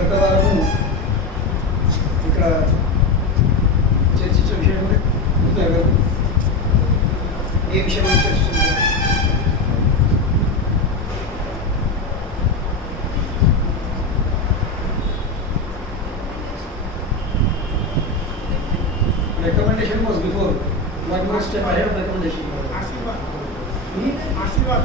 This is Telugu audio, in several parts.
గత వారము ఇక్కడ చర్చించిన విషయం ఏ విషయం చర్చించారు? Recommendation was before. One more step ahead of recommendation. Ashirwad. Ashirwad.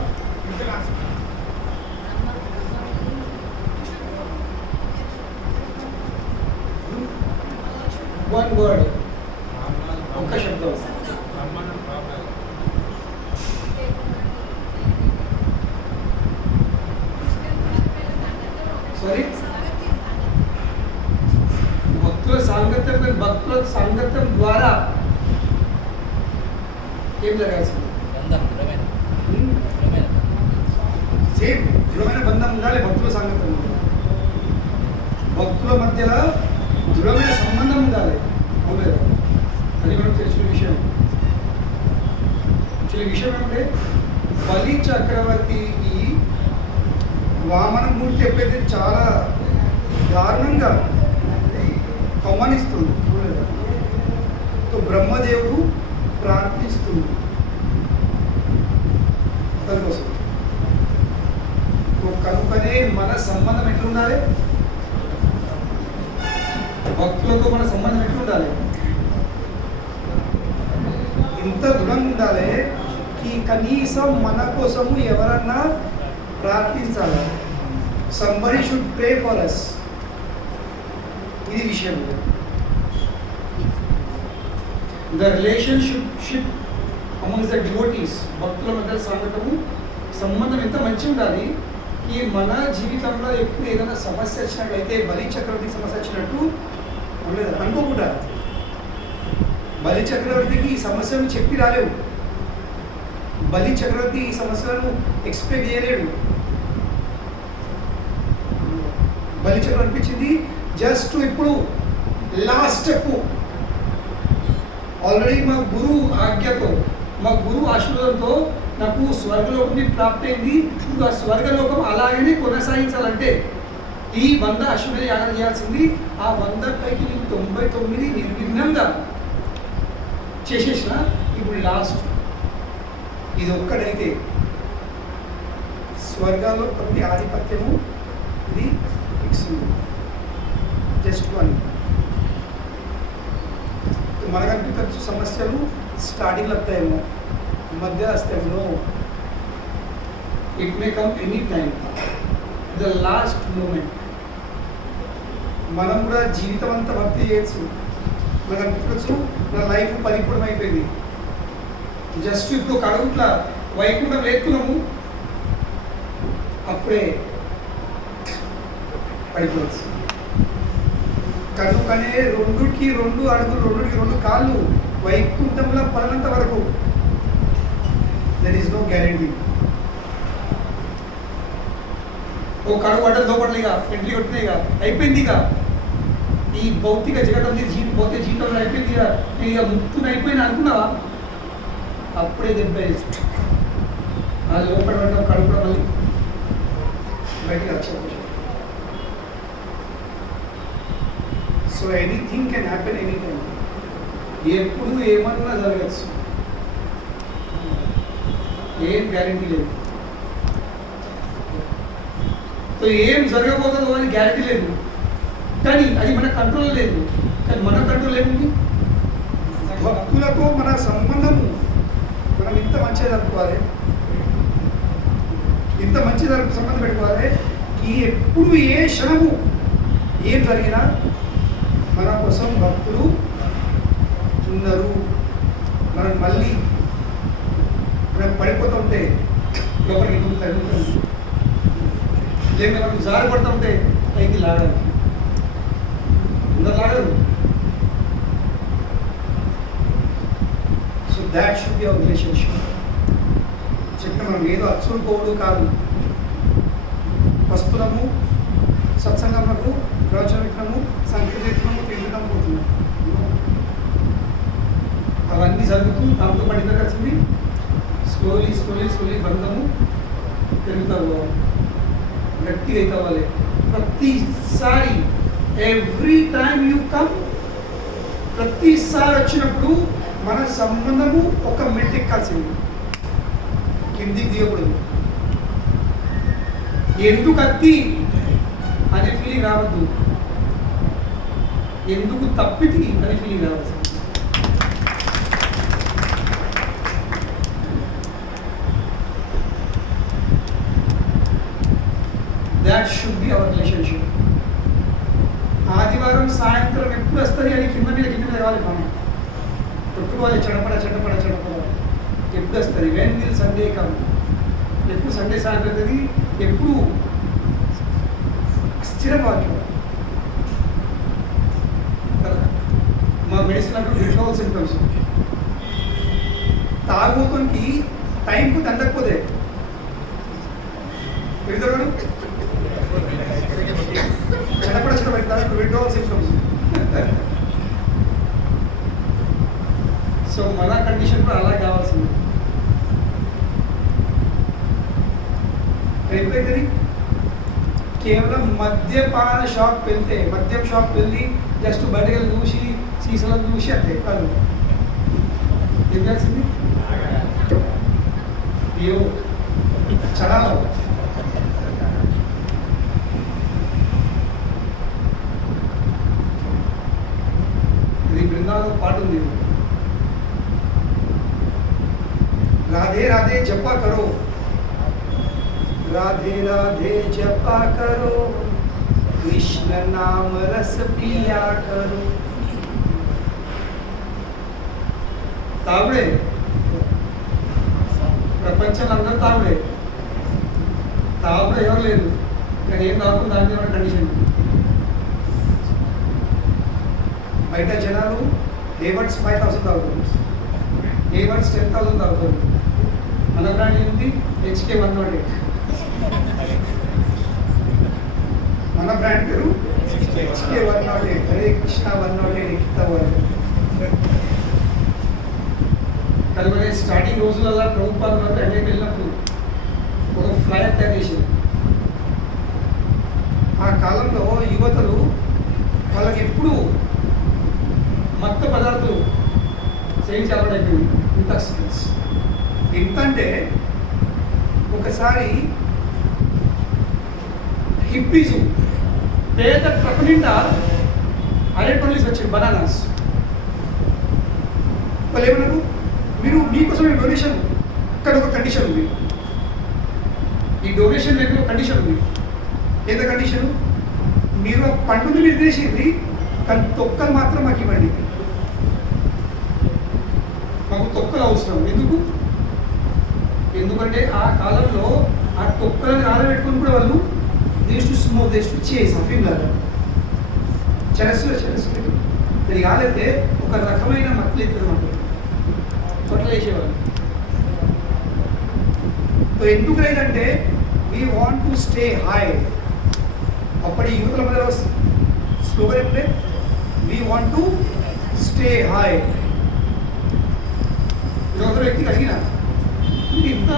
One word. ఒక్క శబ్దం. సారీ, భక్తుల సాంగత్యం ద్వారా ఏం జరగాల్సింది? సేమ్ దృఢమైన బంధం ఉండాలి. భక్తుల సాంగత్యం, భక్తుల మధ్యలో దృఢమైన సంబంధం ఉండాలి. అవును, అది మనం తెలిసిన విషయం. విషయం ఏమంటే బలి చక్రవర్తికి వామనమూర్తి ఎప్పుడైతే చాలా దారుణంగా అవమానిస్తుంది, బ్రహ్మదేవుడు ప్రార్థిస్తుంది దానికోసం. కనుకనే మన సంబంధం ఎట్లుండాలి? భక్తులతో మన సంబంధం ఎట్లుండాలి? ఇంత దృఢంగా ఉండాలి ఈ కనీసం మన కోసము ఎవరన్నా ప్రార్థించాలి. Somebody should pray for us. ఇది విషయం. The relationship among the devotees, భక్తుల మధ్య సాంగత్యము సంబంధం ఎంత మంచి ఉండాలి. ఈ మన జీవితంలో ఎప్పుడు ఏదైనా సమస్య వచ్చినట్లయితే, బలి చక్రవర్తి సమస్య వచ్చినట్టు అనుకోకుండా, బలి చక్రవర్తికి ఈ సమస్యను చెప్పి రాలేవు. బలి చక్రవర్తి ఈ సమస్యలను ఎక్స్పెక్ట్ చేయలేడు. బలి చక్రవర్తి అనిపించింది జస్ట్ ఇప్పుడు లాస్ట్ స్టెప్. ఆల్రెడీ మా గురువు ఆజ్ఞతో, మా గురువు ఆశీర్వాదంతో నాకు స్వర్గలోకం ప్రాప్తి అయింది. ఇప్పుడు ఆ స్వర్గలోకం అలాగనే కొనసాగించాలంటే ఈ 100 అశ్వమేధ యాగాలు చేయాల్సింది. ఆ 100 పైకి నేను 99 నిర్విఘ్నంగా చేసేసిన. ఇప్పుడు లాస్ట్ ఇది ఒక్కడైతే స్వర్గాల్లో కొన్ని ఆధిపత్యము ఇది ఫిక్స్ ఉంది. Just one. మనకు సమస్యలు స్టార్టింగ్లో వస్తాయేమో, మధ్య వస్తాయేమో. It may come any time, the last moment. మనం కూడా జీవితం అంతా భక్తి చేయొచ్చు. మనకు అనిపించవచ్చు నా లైఫ్ పరిపూర్ణం అయిపోయింది. జస్ట్ ఇప్పుడు కడుగుట్ల వైకుంఠం లేకున్నాము, అప్పుడే పడిపోవచ్చు. కనుకనే 2కి 2 అడుగులు, 2కి 2 కాళ్ళు వైకుంఠంలో పడినంత వరకు దెర్ ఈస్ నో గ్యారెంటీ. ఓ కడుగు అడ్డ లోపట్లేక ఎంట్రీ కొట్టినాయి, ఇక అయిపోయింది. ఇక ఈ భౌతిక జగతం భౌతిక జీవితంలో అయిపోయింది. ఇక ముక్తుని అయిపోయినా అనుకున్నావా? అప్పుడే దెబ్బ ఆ లోపల కడుపు మళ్ళీ బయటకు వచ్చే. So anything can happen any time. ఎప్పుడు ఏమన్నా జరగచ్చు, ఏం గ్యారెంటీ లేదు. సో ఏం జరగబోతుందో అని గ్యారెంటీ లేదు, కానీ అది మన కంట్రోల్ లేదు. కానీ మన కంట్రోల్ ఏముంది? భక్తులతో మన సంబంధము మనం ఇంత మంచిగా జరుపుకోవాలి, ఇంత మంచి సంబంధం పెట్టుకోవాలి. ఈ ఎప్పుడు ఏ క్షణము ఏం జరిగినా మన కోసం భక్తులు ఉన్నారు. మనం మళ్ళీ మనం పడిపోతూ ఉంటే లోపలికి తగ్గుతుంది, లేక మనం జారిపడుతూ ఉంటే పైకి లాగాలి. అందరు లాగరు. So that should be our relationship. చెప్పిన మనం ఏదో అచ్చులు పోవడం కాదు. వస్తున్నాము, సత్సంగములకు ప్రవచన విత్తనము, సంకీర్తనము, తిరుగుతాము, పోతున్నాము. అవన్నీ జరుగుతూ దాంతో పడిన కలిసింది స్లోలీ బంధము పెరుగుతారు. గట్టిగా అయితే అవ్వాలి. ప్రతిసారి ఎవ్రీ టైమ్ యూ కమ్, ప్రతిసారి వచ్చినప్పుడు మన సంబంధము ఒక మెట్టు ఎక్కాల్సింది, కిందికి దిగకూడదు. ఎందుకు అత్తి అనే ఫీలింగ్ రావద్దు, ఎందుకు తప్పితి అనే ఫీలింగ్ రావాలి. That should be our relationship. ఆదివారం సాయంత్రం ఎప్పుడు వస్తుంది అని కింద మీద రావాలి, మనం కొట్టుకోవాలి, చెడపడ ఎప్పుడు వస్తుంది. వెన్ విల్ సండే కమ్, ఎప్పుడు సండే సాయంత్రం అవుతుంది, ఎప్పుడు స్థిరం వాటిలో మా మెడిసిన్ అప్పుడు విడ్రావల్ సింప్టమ్స్. తాగుబోతునికి టైంకు తండకపోతే ఎదురు చెడపడ పెడతారు విడ్రావల్ సింప్టమ్స్. సో మన కండిషన్ కూడా అలా కావాల్సింది. ఎప్పుడైతే కేవలం మద్యపాన షాప్ వెళ్తే, మద్యం షాప్ వెళ్ళి జస్ట్ బయటకు చూసి సీసాలను చూసి అంటే కాదు, ఏం చేయాల్సింది అయ్యో చడాలి. ఇది బృందావనం పాట ఉంది, राधे राधे जपा करो, राधे राधे जपा करो, कृष्ण नाम रस पिया करो. తాగుడే, ప్రపంచంలో అందరూ తాగుడే, తాగుడు ఎవరు లేదు. ఇక్కడ ఏం తాగుతుంది దాని మీద కండిషన్. బయట జనాలు ఏవర్డ్స్ 5000 తాగుతారు, ఏవర్డ్స్ 10,000 తాగుతారు. మన బ్రాండ్ ఏంటి? HK 108. మన బ్రాండ్ పేరు HK 108. హరే కృష్ణ 108 ఎక్కుతావాలి. కనుక స్టార్టింగ్ రోజులలో ప్రభుత్వాల వరకు ఎండకి వెళ్ళినప్పుడు ఒక ఫ్లైర్ తయారు చేసింది. ఆ కాలంలో యువతలు వాళ్ళకి ఎప్పుడు మత్తు పదార్థాలు సేవించి అలవాటైపోయింది. ఇంటాక్సికెంట్స్ ఎంతంటే ఒకసారి హిప్పీసు పేద ట్రక్ నిండా అరెట్ పనులు వచ్చాయి, బనానాస్. వాళ్ళు ఏమన్నారు, మీరు మీకోసం డొనేషన్, ఇక్కడ ఒక కండిషన్ ఉంది, ఈ డొనేషన్ దగ్గర ఒక కండిషన్ ఉంది. ఏదో కండిషన్, మీరు ఆ పండుని నిర్దేశింది కానీ తొక్కలు మాత్రం మాకు ఇవ్వండి, మాకు తొక్కలు అవసరం. ఎందుకంటే ఆ కాలంలో ఆ తొక్కలను ఆరబెట్టుకుని కూడా వాళ్ళు దేశు స్మోక్ దేశు చేసి ఫిల్మ్ లాగా చెరస్సులో ఇది కాలైతే ఒక రకమైన మత్తలు ఎత్తున్నమాట చోట్ల వేసేవాళ్ళు. సో ఎందుకు లేదంటే we want to stay high. అప్పటి యువతల మధ్య స్లోగన్ ఏంటంటే we want to stay high. ఒక వ్యక్తికి అడిగిన, ఇంత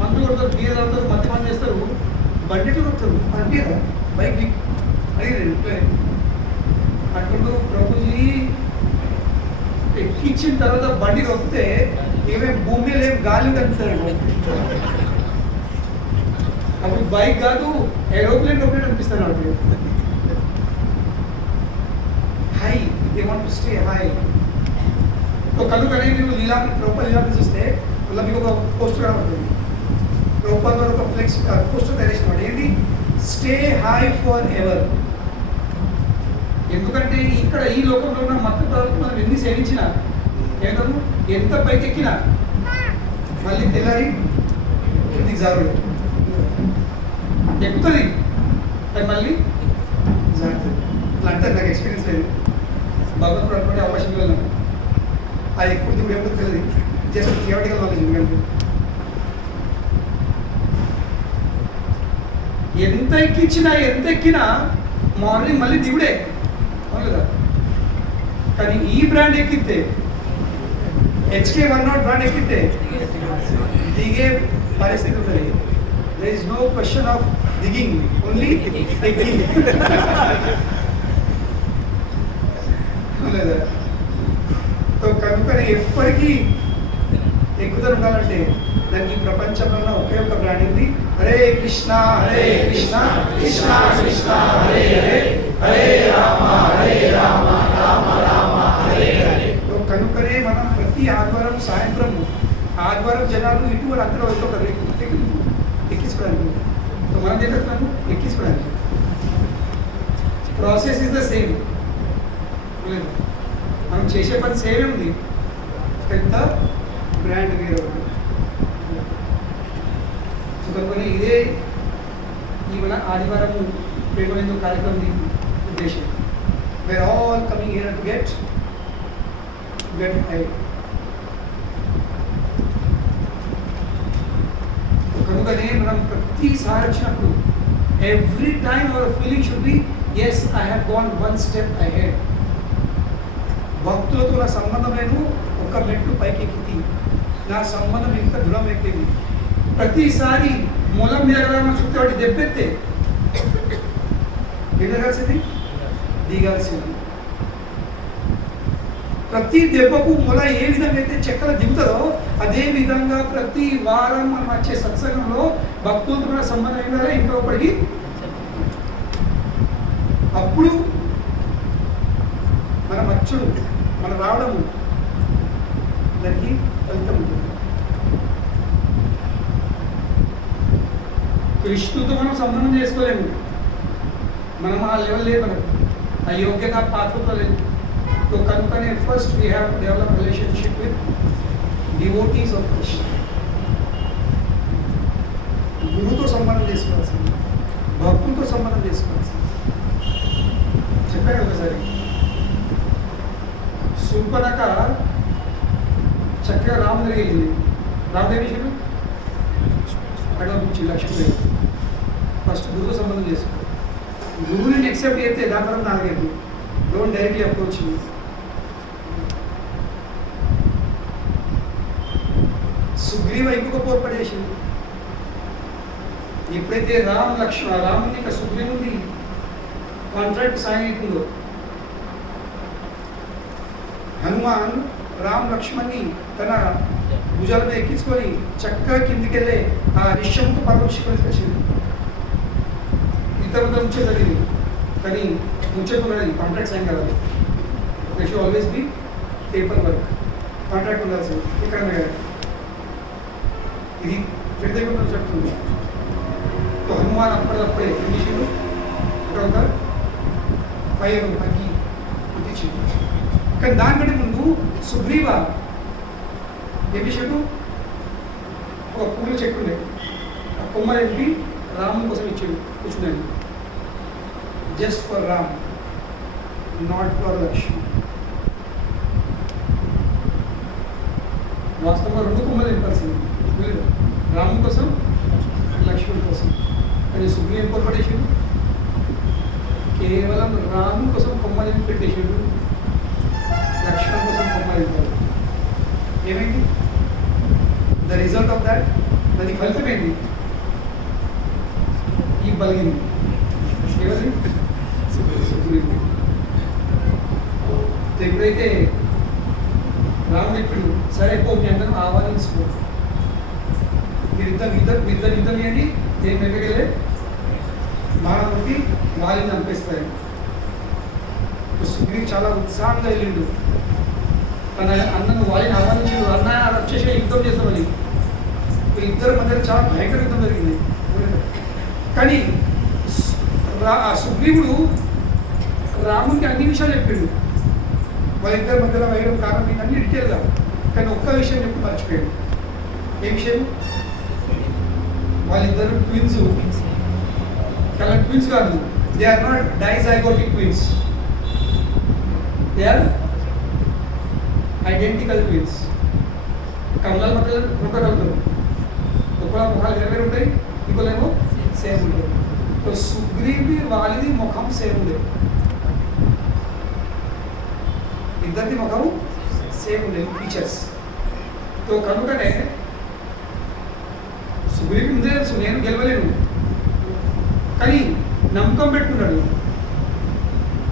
మందు కొడతారు, బియ్యం తాగుతారు, మద్యపానం చేస్తారు, బండిట్లు కొడతారు అంటే బైక్ అడిగిన అంటుండు, ప్రభుజీ ఎక్కించిన తర్వాత బండి వస్తే ఏమేమి భూమి లేవు, గాలి కనిపిస్తాడు. అప్పుడు బైక్ కాదు ఏరోప్లేన్ అనిపిస్తాను అప్పుడు. High, they want to stay high. కనుకనే మీరు ప్రభుత్వ లీలా చూస్తే ఇలా మీకు ఒక పోస్టర్ కనబడుతుంది. ప్రభుత్వం ద్వారా ఒక ఫ్లెక్స్ పోస్టర్ తయారు చేసిన ఏంటి, స్టే హై ఫర్ ఎవర్. ఎందుకంటే ఇక్కడ ఈ లోకంలో ఉన్న మత్తు పదార్థం మనం ఎన్ని సేవించినా ఏదో ఎంత పైకి ఎక్కినా మళ్ళీ తెల్లారి కిందికి జారుడు ఎక్కుతుంది, కానీ మళ్ళీ జారుతుంది. ఇట్లా అంటే నాకు ఎక్స్పీరియన్స్ లేదు, భగవంతుడు అటువంటి అవకాశం వెళ్ళాను. అది ఎక్కువ దిగుడు ఎప్పుడు తెలియదు, జస్ట్ థియరిటికల్ నాలెడ్జ్ ఎందుకంటే ఎంత ఎక్కినా మార్నింగ్ మళ్ళీ దిగుడే అవును కదా. కానీ ఈ బ్రాండ్ ఎక్కితే, HK 108 బ్రాండ్ ఎక్కితే దిగే పరిస్థితి ఉంటుంది. There is no question of దిగింగ్ ఓన్లీ ఎక్కింగ్ లేదా సో కనుకనే ఎప్పటికీ ఎక్కుతూ ఉండాలంటే దానికి ప్రపంచంలో ఒకే ఒక బ్రాండ్ ఉంది హరే కృష్ణ కృష్ణ కృష్ణ హరే హరే హరే రామ రామ రామ హరే హరే. కనుకనే మనం ప్రతి ఆదివారం సాయంత్రం ఆదివారం జనాలు ఇటు అందరూ వెళ్తారు ఎక్కించుకోవడానికి. సో మనం చేస్తున్నాము ఎక్కించుకోవడానికి. ప్రాసెస్ ఇస్ ద సేమ్, మనం చేసే పని సేమ్ ఉంది, ఎంత బ్రాండ్ వేరే ఉంది. సో కనుక ఇదే ఈ మన ఆదివారము ప్రేమలో కార్యక్రమం ఉద్దేశం. Where all coming here to get high. కనుకనే మనం ప్రతిసారి వచ్చినప్పుడు every time our feeling should be as I have gone one step ahead. భక్తులతో నా సంబంధం నేను ఒక మెట్టు పైకి ఎక్కింది, నా సంబంధం ఇంత దృఢం ఎక్కింది. ప్రతిసారి మూలం మీద చుట్టూ వాటి దెబ్బెత్తే ఎదగాల్సింది దిగాల్సింది. ప్రతి దెబ్బకు మొల ఏ విధంగా అయితే చెక్కల దిగుతుందో అదే విధంగా ప్రతి వారం మనం వచ్చే సత్సంగంలో భక్తులతో మన సంబంధం ఏం కదా ఇంకొకటికి. అప్పుడు మన వచ్చుడు మన రావడము దానికి ఫలితం ఉంటుంది. కృష్ణుతో మనం సంబంధం చేసుకోలేము, మనం ఆ లెవెల్ లేదు, మనకు ఆ యోగ్యత పాత్రతో లేదు. సో కనుకనే first we have to develop relationship with devotees of Krishna. గురువుతో సంబంధం చేసుకోవాల్సింది, భక్తులతో సంబంధం చేసుకోవాల్సింది. చెప్పాడు ఒకసారి శూర్పణఖ చక్కగా రాముడు వెళ్ళింది. రాముడు విషయం అక్కడ కూర్చుంది లక్ష్మీదేవి. ఫస్ట్ గురువు సంబంధం చేసుకో, గురువుని ఎక్సెప్ట్ చేస్తే దాని తర్వాత నాగేది. డోంట్ డైరెక్ట్లీ అప్రోచ్ మీ. సుగ్రీవ ఇంకొక పోర్పడేసింది. ఎప్పుడైతే రాముని ఇంకా సుగ్రీవుని కాంట్రాక్ట్ సైన్ అవుతుందో హనుమాన్ లక్ష్మణ్ని తన భుజాల మీద ఎక్కించుకొని చక్కగా కిందికెళ్ళే ఆ రిషంకు పర్వతం శిఖరానికి వచ్చింది. ఇతరులతో ముచ్చట జరిగింది, కానీ ముచ్చట కాంట్రాక్ట్ సైన్ కావాలి. That should always be paper work, contract ఉండాల్సింది. ఇక్కడ ఇది ప్రత్యేకంగా చెప్తుంది. హనుమాన్ అప్పటికప్పుడే ఇంగ్లీషులు ఇక్కడ ఒక ఫైర్ అగ్గి పుట్టించింది. కానీ దానికంటే ముందు సుగ్రీవ ఏం చేశాడు, ఒక పూల చెట్టు ఉండే ఆ కొమ్మలు ఎంపి రాముని కోసం ఇచ్చాడు కూర్చున్నాడు. Just for Ram, not for Lakshman. వాస్తవంగా రెండు కొమ్మలు ఎంపాల్సింది, రాముని కోసం లక్ష్మణ్ కోసం. కానీ సుగ్రీవ ఏం పొరపడేసాడు, కేవలం రాముని కోసం కొమ్మలు పెట్టేసాడు, లక్ష్మణ్ కోసం కొమ్మలు ఎంపాడు. ఏమైంది ద రిజల్ట్ ఆఫ్ దాట్? దాని ఫలితం ఏంటి? ఈ బలిగింది ఎవరి సుగ్రీవుడు. ఎప్పుడైతే రాముడు ఇప్పుడు సరే పో మీ అందరం ఆహ్వానించుకో, మీరు ఇద్దరు యుద్ధం చేయండి, దేని దగ్గరే మానవుడికి వాళ్ళని చంపేస్తాయి. సుగ్రీవుడు చాలా ఉత్సాహంగా వెళ్ళిండు, తన అన్నను వాళ్ళని ఆహ్వానించాడు. అన్న వచ్చేసి యుద్ధం చేస్తామని. ఇద్దరి మధ్య చాలా భయంకర యుద్ధం జరిగింది. కానీ సుగ్రీవుడు రాముడికి అన్ని విషయాలు చెప్పిండు, వాళ్ళిద్దరి మధ్యలో వైరం కారణం అన్ని డీటెయిల్గా. కానీ ఒక్క విషయం చెప్పి మర్చిపోయాడు. ఏ విషయం? వాళ్ళిద్దరు ట్విన్స్. కల ట్విన్స్ కాదు, they are not dizygotic twins, they are identical twins. కమలాల మధ్యలో కలుగుతారు, ఒకళ్ళ ముఖాలు వేరే ఉంటాయి, ఇంకోలేమో సేమ్ ఉంటాయి. సో సుగ్రీవి వాళ్ళది ముఖం సేమ్ ఉండేది, ఇద్దరిది ముఖం సేమ్ ఉండేది ఫీచర్స్. సో కనుకనే సుగ్రీవి ముందే తెలుసు నేను గెలవలేను, కానీ నమ్మకం పెట్టుకున్నాడు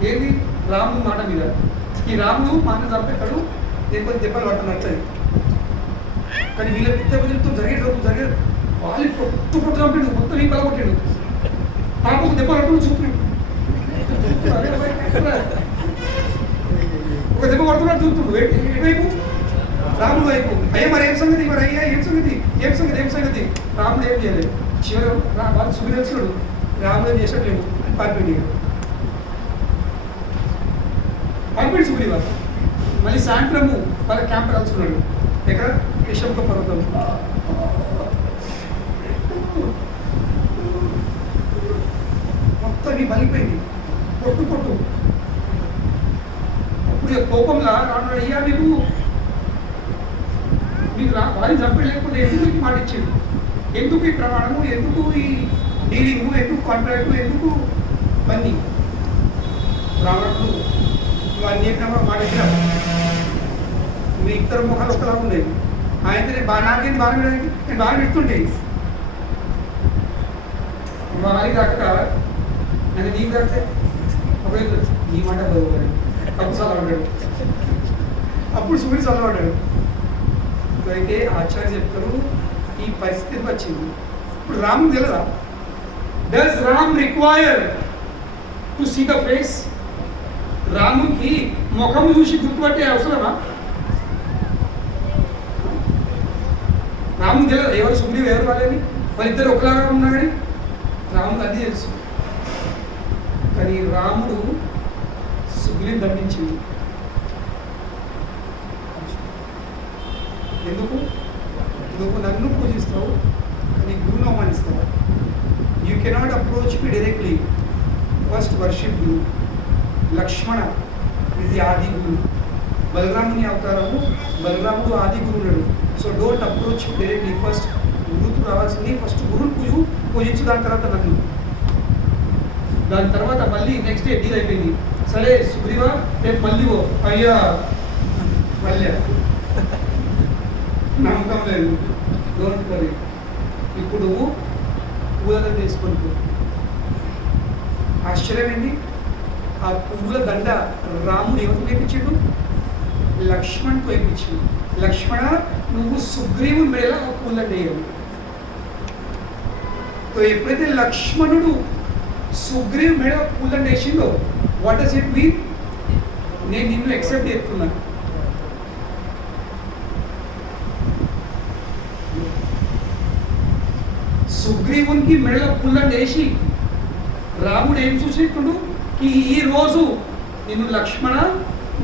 ఏంది రాముడు మాట మీద. ఈ రాముడు మాట చంపెట్టాడు, నేను కొంచెం దెబ్బలు పడుతున్నట్టు. కానీ వీళ్ళ విద్య బదులుతో జరిగే వాళ్ళు పొట్టు చంపాడు, మొత్తం ఈ బలగొట్టాడు. పాపకు దెబ్బలు పట్టుకుని చూపుతున్నాడు, ఒక దెబ్బ కొడుతున్నాడు చూపుతుండు. ఎటువైపు? రాముడు వైపు. అయ్యా మరి ఏం సంగతి, మరి అయ్యా ఏం సంగతి. రాముడు ఏం చేయలేదు. చివరి వాళ్ళు సుఖించుడు, రాముడు ఏం చేసట్లేదు అని పారిపోయింది. సుగ్రీవ మళ్ళీ సాయంత్రము వాళ్ళ క్యాంప్ కలుసుకున్నాడు. ఎక్కడ? కిషంక పర్వతం. మొత్తం నీ బలిపోయింది, పొట్టు. అప్పుడు కోపంలా రాను, అయ్యా మీకు వారిని చంపలేకపోతే ఎందుకు ఈ మాట ఇచ్చింది, ఎందుకు ఈ ప్రమాణము, ఎందుకు ఈ డీలింగు, ఎందుకు కాంట్రాక్టు, ఎందుకు పని? రావణుడు నువ్వు అన్ని చెప్పినా మాట ఇచ్చినా మీ ఇద్దరు ముఖాలు ఒకలాగా ఉండేవి. ఆయన నాకేంది బాగా నేను బాగా పెడుతుంటే వారి దక్క నేను నీకు దక్కితే అప్పుడే నీ మాట బరువుతాడు, అప్పుడు చల్లబడ్డాడు. అప్పుడు సూర్యుడు చల్లబడ్డాడు. అయితే ఆచార్య చెప్తారు ఈ పరిస్థితి వచ్చింది. ఇప్పుడు రాముడు తెలియదా? Does Ram require to see the face? రాముడికి ముఖం చూసి గుర్తుపట్టే అవసరమా? రాముడు తెలియదు ఎవరు సుగ్రీవు ఎవరు వాళ్ళని, వాళ్ళిద్దరు ఒకలాగా ఉన్నాడని రాముడు అన్నీ తెలుసు. కానీ రాముడు సుగ్రీవు దండించింది. ఎందుకు? నువ్వు నన్ను పూజిస్తావు కానీ గురువును అవమానిస్తావు. You cannot approach me directly, first worship guru. Lakshmana ఇది ఆది గురు, బలరాముని అవతారము, బలరాముడు ఆది గురువుడు. So don't approach directly, first గురువుకు రావాల్సింది, ఫస్ట్ గురువును పూజించు, దాని తర్వాత నన్ను. దాని తర్వాత మళ్ళీ నెక్స్ట్ డే డీల్ అయిపోయింది. సరే సుగ్రీవా రేపు మళ్ళీ అయ్యా మళ్ళీ నమ్మకం లేదు, డోంట్ వరీ. ఇప్పుడు పూలదండ వేసుకొని పో. ఆశ్చర్యం ఏంటి? ఆ పువ్వుల దండ రాముడు ఎవరికి వేయించాడు? లక్ష్మణ్కి వేయించాడు. లక్ష్మణ నువ్వు సుగ్రీవుని మెడలో ఆ పూలదండ వేయాలి. ఎప్పుడైతే లక్ష్మణుడు సుగ్రీవు మెడ పూలదండ వేసిందో, వాట్ డస్ ఇట్ మీన్? నేను నిన్ను యాక్సెప్ట్ చేస్తున్నాను. సుగ్రీవునికి మెడల పుల్లని వేసి రాముడు ఏం చూసేట్టుడు? ఈ రోజు నిన్ను లక్ష్మణ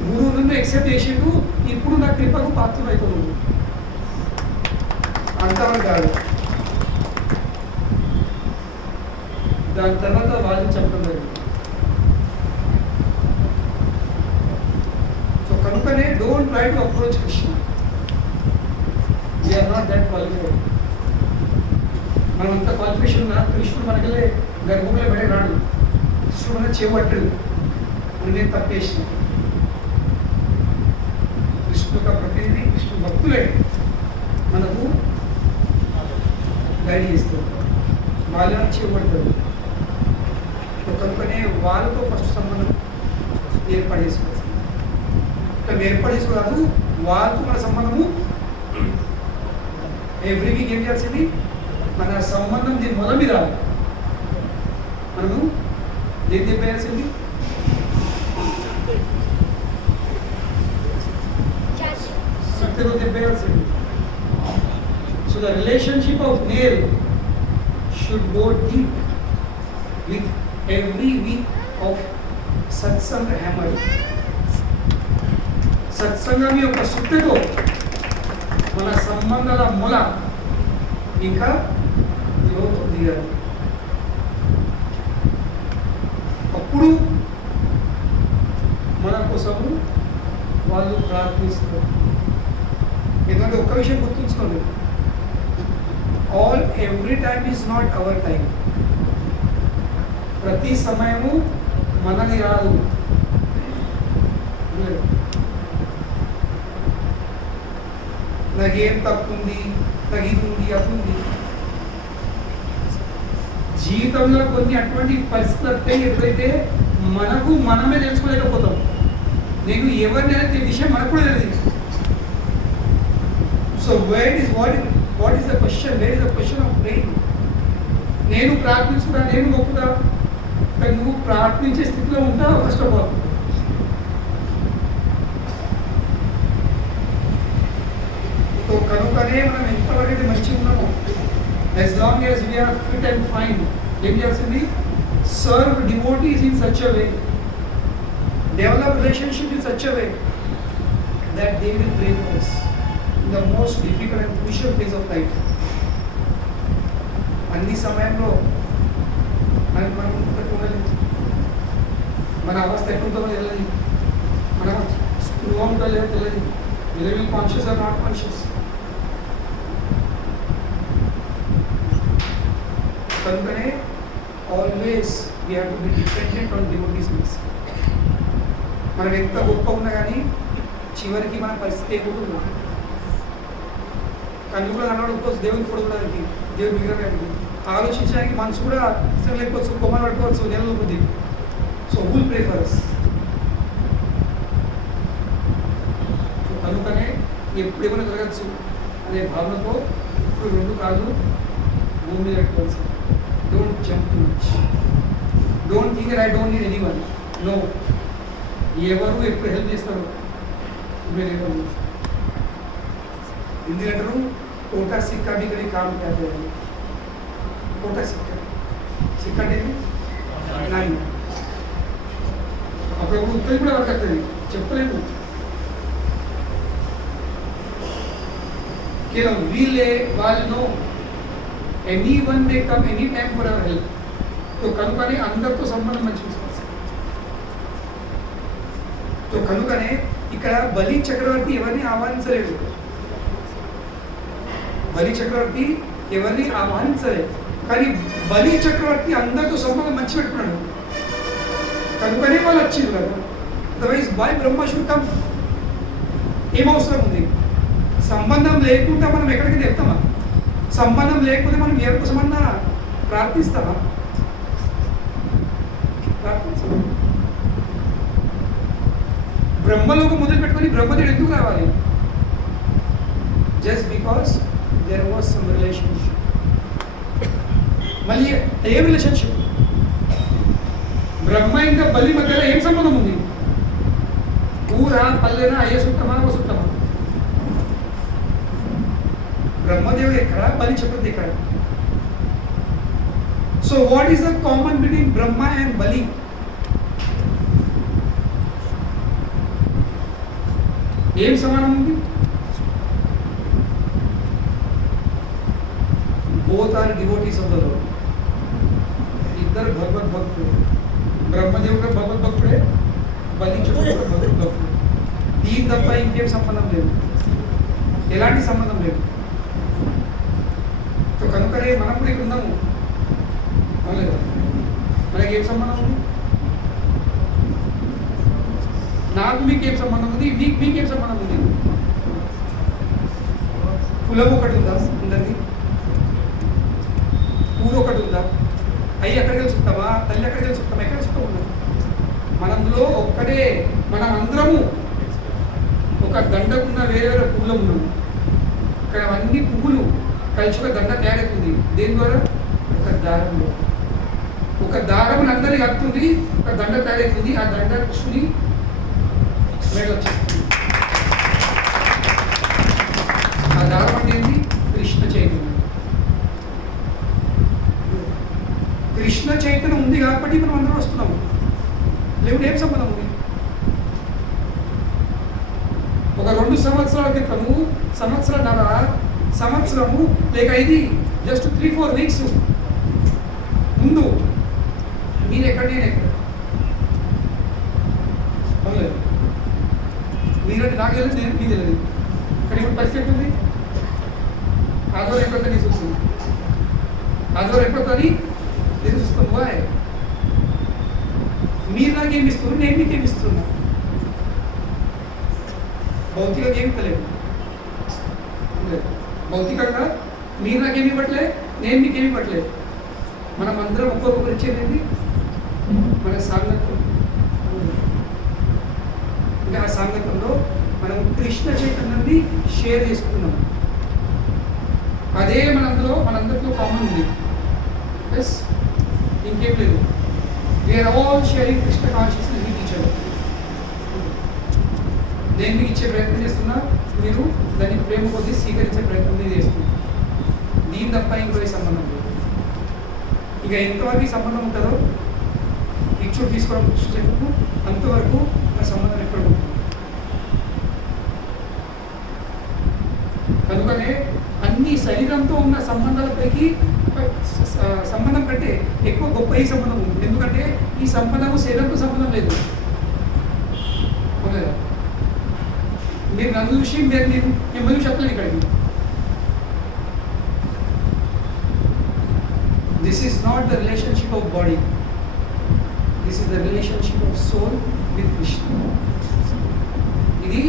గురువు నుండి యాక్సెప్ట్ చేసిండు, ఇప్పుడు నా కృపకు పాత్రుడైతున్నాడు. అంతవరకు కాదు. దాని తర్వాత వాళ్ళు చెప్పడం జరిగింది. సో కనుకనే don't try to approach Krishna, we are not that qualified. మనం అంత క్వాలిఫికేషన్ ఉన్నా కృష్ణుడు మనకెళ్ళే గర్భంలో పడే రాడు. కృష్ణుడు మన చేపట్టాడు, నేను తప్పేసిన. కృష్ణుడు యొక్క ప్రతినిధి, కృష్ణుడు భక్తులే మనకు గైడ్ చేస్తారు, వాళ్ళని చేపడతారు. కనుకనే వాళ్ళతో ఫస్ట్ సంబంధం ఏర్పాటు చేసుకోవచ్చు. ఇక్కడ ఏర్పాటు చేసుకోరాదు, వాళ్ళతో మన సంబంధము ఎవ్రీ వీక్ ఏం చేయాల్సింది? మన సంబంధం దీని మొదల మీద మనము దేని తెప్పేయాల్సింది? సత్యతో తెప్పేయాల్సింది. So the relationship of nail should go deep with every week of satsang hammer. సత్సంగం యొక్క సుత్తతో మన సంబంధాల మూల ఇంకా లోతు దిగాలి. అప్పుడు మన కోసము వాళ్ళు ప్రార్థిస్తారు. ఎందుకంటే ఒక్క విషయం గుర్తుంచుకోండి, every time is not our time. ప్రతి సమయము మనది రాదు. నాకేం తప్పు ఉంది, నాకు ఇది ఉంది, అది ఉంది. జీవితంలో కొన్ని అటువంటి పరిస్థితులు వస్తాయి ఎప్పుడైతే మనకు మనమే తెలుసుకోలేకపోతాం. నేను ఎవరిని అనే విషయం మనకు కూడా తెలియదు. So what is the question, where is the question of praying. నేను ప్రార్థించుకున్నా, నేను మొక్కుతా, కానీ నువ్వు ప్రార్థించే స్థితిలో ఉంటావు ఫస్ట్ ఆఫ్ ఆల్. సో కనుకనే మనం ఎంతవరకు మంచిగా ఉన్నామో, as long as we are fit and fine, ఏం చేయాల్సింది? serve devotees in such a way, develop relationship in such a way that they will pray for us in the most difficult and crucial phase of life. అన్ని సమయంలో మనం ఉండాలి. మన అవస్థ ఎట్లుంటుందో తెలియదు, మన స్పృహ ఉంటుందో లేదో తెలియదు, will conscious or not conscious. కనుకనే always we have to be dependent on devotees means. మనం ఎంత గొప్ప ఉన్నా కానీ చివరికి మన పరిస్థితి ఏమవుతుందో కళ్ళు కూడా కనబడకపోవచ్చు, దేవుని ఫోటో కూడా దేవుని విగ్రహానికి ఆలోచించడానికి మనసు కూడా ఇష్టం లేకపోవచ్చు, కొమ్మలు పట్టుకోవచ్చు, నెలలు కొద్ది. So whole pray for us. So కనుకనే ఎప్పుడు ఏమైనా జరగచ్చు అనే భావనతో ఇప్పుడు రెండు కాళ్ళు భూమి మీద పెట్టుకోవచ్చు. Don't jump too much, don't think I don't need anyone. No, ఎవరు ఎప్పుడు హెల్ప్ చేస్తారు మీరు హిందీ అంటారు కోటా సిక్కా भी कभी काम कहते हैं. కోటా సిక్కా, సిక్కా అనేది నాని అప్పుడప్పుడు ఉత్తరి కూడా వర్కవుతుంది, చెప్పలేదు. కేవలం వీళ్ళే వాళ్ళు any one day come any time for hour help. So కనుకనే అందరితో సంబంధం మంచిగా. సో కనుకనే ఇక్కడ బలి చక్రవర్తి ఎవరిని ఆహ్వానించలేదు, బలి చక్రవర్తి ఎవరిని ఆహ్వానించలేదు, కానీ బలి చక్రవర్తి అందరితో సంబంధం మంచి పెట్టుకున్నాడు. కనుకనే వాళ్ళు వచ్చింది కదా. Otherwise boy Brahma should come. ఏం అవసరం ఉంది? సంబంధం లేకుండా మనం ఎక్కడికి వెళ్తామా? సంబంధం లేకపోతే మనం ఎవరి కోసమన్నా ప్రార్థిస్తామా? బ్రహ్మలోకి మొదలు పెట్టుకొని బ్రహ్మదేవుడు ఎందుకు రావాలి? Just because there was some relationship. మళ్ళీ ఏం రిలేషన్షిప్? బ్రహ్మ ఇంకా బలి మధ్యలో ఏం సంబంధం ఉంది? ఊరా పల్లెనా, అయ్యే సుత్తమా సుత్తమా? బ్రహ్మదేవుడు ఎక్కడ, బలి చక్రవర్తి ఎక్కడ? So what is the common between Brahma and Bali? ఏం సమానం ఉంది? Both are devotees of the lord. ఇద్దరు భగవద్భక్తుడు. బ్రహ్మదేవుడు భగవద్భక్తుడే, బలి చక్రవర్తి భగవద్భక్తుడు. దీని తప్ప ఇంకేం సంబంధం లేదు, ఎలాంటి సంబంధం లేదు. సో కనుకనే మనం కూడా ఇక్కడ ఉన్నాము, అవును. మనకేం సంబంధం ఉంది? నాకు మీకేం సంబంధం ఉంది? మీకేం సంబంధం ఉంది? కులం ఒకటి ఉందా అందరిది? ఊరు ఒకటి ఉందా? అయ్యి ఎక్కడికి వెళ్ళి చుట్టామా, తల్లి ఎక్కడికి వెళ్ళి చుట్టామా, ఎక్కడ చుట్టం ఉన్నాం? మనందులో ఒక్కటే, మనం అందరము ఒక దండకున్న వేరే వేరే పువ్వులు ఉన్నాము. ఇక్కడ అన్ని పువ్వులు కలిసి ఒక దండ తయారవుతుంది. దేని ద్వారా? ఒక దారంలో. ఒక దారం అందరినీ కలుపుతుంది, ఒక దండ తయారవుతుంది. ఆ దండ కృష్ణుని మెడలో వచ్చేస్తుంది. ఆ దారం అంటే ఏంటి? కృష్ణ చైతన్యం. కృష్ణ చైతన్యం ఉంది కాబట్టి మనం అందరం వస్తున్నాము. లేకుంటే ఏం సంబంధం ఉంది? ఒక 2 సంవత్సరాల క్రితము, సంవత్సరము లేక ఇది జస్ట్ 3-4 వీక్స్ ముందు మీరు ఎక్కడ, నేను ఎక్కడ? అవునులేదు, మీరంటే నాకు తెలియదు, నేను మీకు తెలియదు. కానీ ఇప్పుడు పరిస్థితి ఉంది. ఆదివారం ఎప్పుడైతే నీ చూస్తుంది, ఆదివారం ఎప్పుడైతే నేను చూస్తాను. బాయ్, మీరు నాకేమి ఇస్తున్నారు, నేను మీకేమి ఇస్తున్నా? భౌతికంగా ఏమి తెలియదు. భౌతికంగా మీరు నాకేమి ఇవ్వట్లే, నేను మీకేమి ఇవ్వట్లేదు. మనం అందరం ఒక్కొక్కరు ఇచ్చేది మన సాంగత్యం. ఇంకా ఆ సాంగత్యంలో మనం కృష్ణ చైతన్యాన్ని షేర్ చేసుకున్నాం. అదే మనందరిలో కామన్ ఉంది. ఎస్, ఇంకేం లేదు. We are all sharing Krishna consciousness with each other. నేను మీకు ఇచ్చే ప్రయత్నం చేస్తున్నా, మీరు దాన్ని ప్రేమ కొద్దీ స్వీకరించే ప్రయత్నం మీరు చేస్తున్నారు. దీని తప్ప ఇంకో సంబంధం లేదు. ఇక ఎంతవరకు ఈ సంబంధం ఉంటుందో ఇచ్చు తీసుకోవడం చెప్పు, అంతవరకు ఆ సంబంధం ఎక్కడ ఉంటుంది. కనుకనే అన్ని శరీరంతో ఉన్న సంబంధాలపైకి సంబంధం కంటే ఎక్కువ గొప్ప ఈ సంబంధం ఉంది. ఎందుకంటే ఈ సంబంధము శరీరంతో సంబంధం లేదు. మీరు నన్ను చూసి మిమ్మల్ని చూసి చెప్పలేదు ఇక్కడికి. This is not the relationship of body, this is the relationship of soul with Krishna. ఇది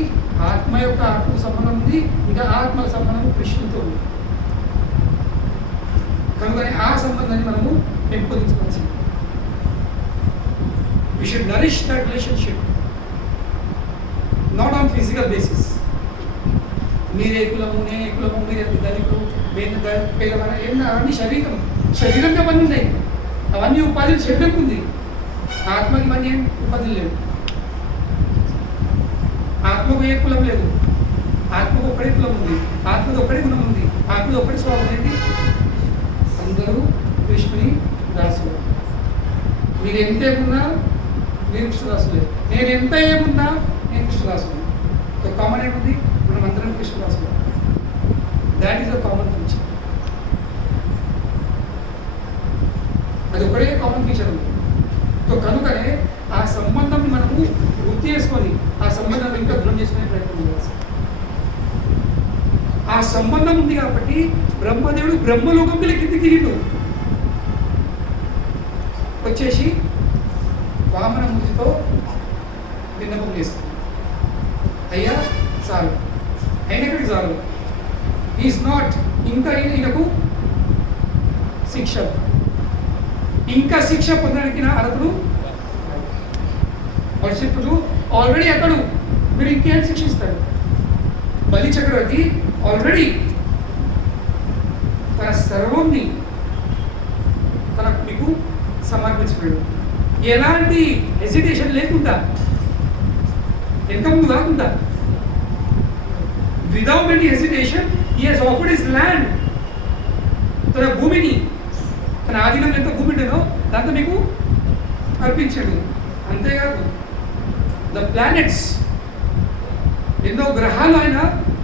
ఆత్మ యొక్క ఆత్మ సంబంధం ఉంది, ఇంకా ఆత్మ సంబంధం కృష్ణుతో ఉంది. కనుకనే ఆ సంబంధాన్ని మనము పెంపొందించవచ్చు. We should nourish that relationship, not on physical basis. మీరే కులము, నేనే కులము, మీరే ధనికులు, నేను పేదవాడ, అవన్నీ శరీరంగా పని ఉన్నాయి. అవన్నీ ఉపాధులు శరీరంకు ఉంది. ఆత్మకి ఇవన్నీ ఏం ఉపాధులు లేవు. ఆత్మకు ఏ కులం లేదు. ఆత్మకు ఒక్కడే కులం ఉంది, ఆత్మకు ఒక్కడే గుణం ఉంది, ఆత్మకు ఒక్కడే స్వభావం ఏంటి? అందరూ కృష్ణుని దాసులు. మీరు ఎంత ఏమున్నా నేను కృష్ణదాసులే, నేను ఎంత ఏమున్నా నేను కృష్ణదాసులు. ఒక కామన్ ఏముంది? మనం అందరం కృష్ణదాసులు. That is a common feature. అది ఒకటే కామన్ ఫీచర్ ఉంది. సో కనుకనే ఆ సంబంధం మనము గుర్తు చేసుకొని ఆ సంబంధం ఇంకా దృఢం చేసుకునే ప్రయత్నం చేయాలి. ఆ సంబంధం ఉంది కాబట్టి బ్రహ్మదేవుడు బ్రహ్మలోకం కిందికి దిగిండు. వచ్చేసి వామనమూర్తితో విన్నపం చేస్తాడు, అయ్యా చాలు, అయినక్కడికి చాలు. ఈజ్ నాట్ ఇంకా ఈయనకు శిక్ష, ఇంకా శిక్ష పొందడానికి నా అర్హతలు వర్షిప్పులు ఆల్రెడీ అతడు, మీరు ఇంకేం శిక్షిస్తాడు? బలి చక్రవర్తి ఆల్రెడీ తన సర్వంని మీకు సమర్పించబడు. ఎలాంటి హెసిటేషన్ లేకుండా, వెనక ముందు కాకుండా, without any hesitation he has offered his land. తన భూమిని, తన ఆధీనంలో ఎంత భూమి ఉండేనో దాంతో మీకు అర్పించాడు. అంతేకాదు ద ప్లానెట్స్, ఎన్నో గ్రహాలు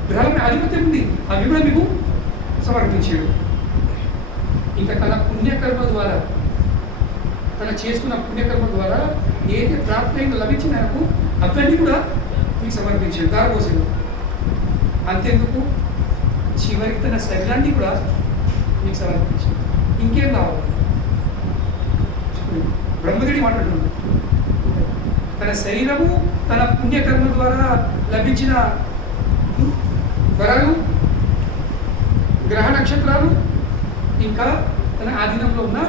గ్రహాలపై ఆధిపత్యం ఉంది, అవి కూడా మీకు సమర్పించాడు. ఇంకా తన పుణ్యకర్మ ద్వారా, తన చేసుకున్న పుణ్యకర్మ ద్వారా ఏది ప్రాప్తి లభించిన ఆయనకు అవన్నీ కూడా మీకు సమర్పించాడు, దారపోసాడు. అంతెందుకు చివరికి తన శరీరాన్ని కూడా మీకు సమర్పించాడు. ఇంకేం కావాలి? బ్రహ్మదేవుడు మాట్లాడుతున్నాడు, తన శరీరము తన పుణ్యకర్మ ద్వారా లభించిన వరాలు, గ్రహ నక్షత్రాలు, ఇంకా తన ఆధీనంలో ఉన్న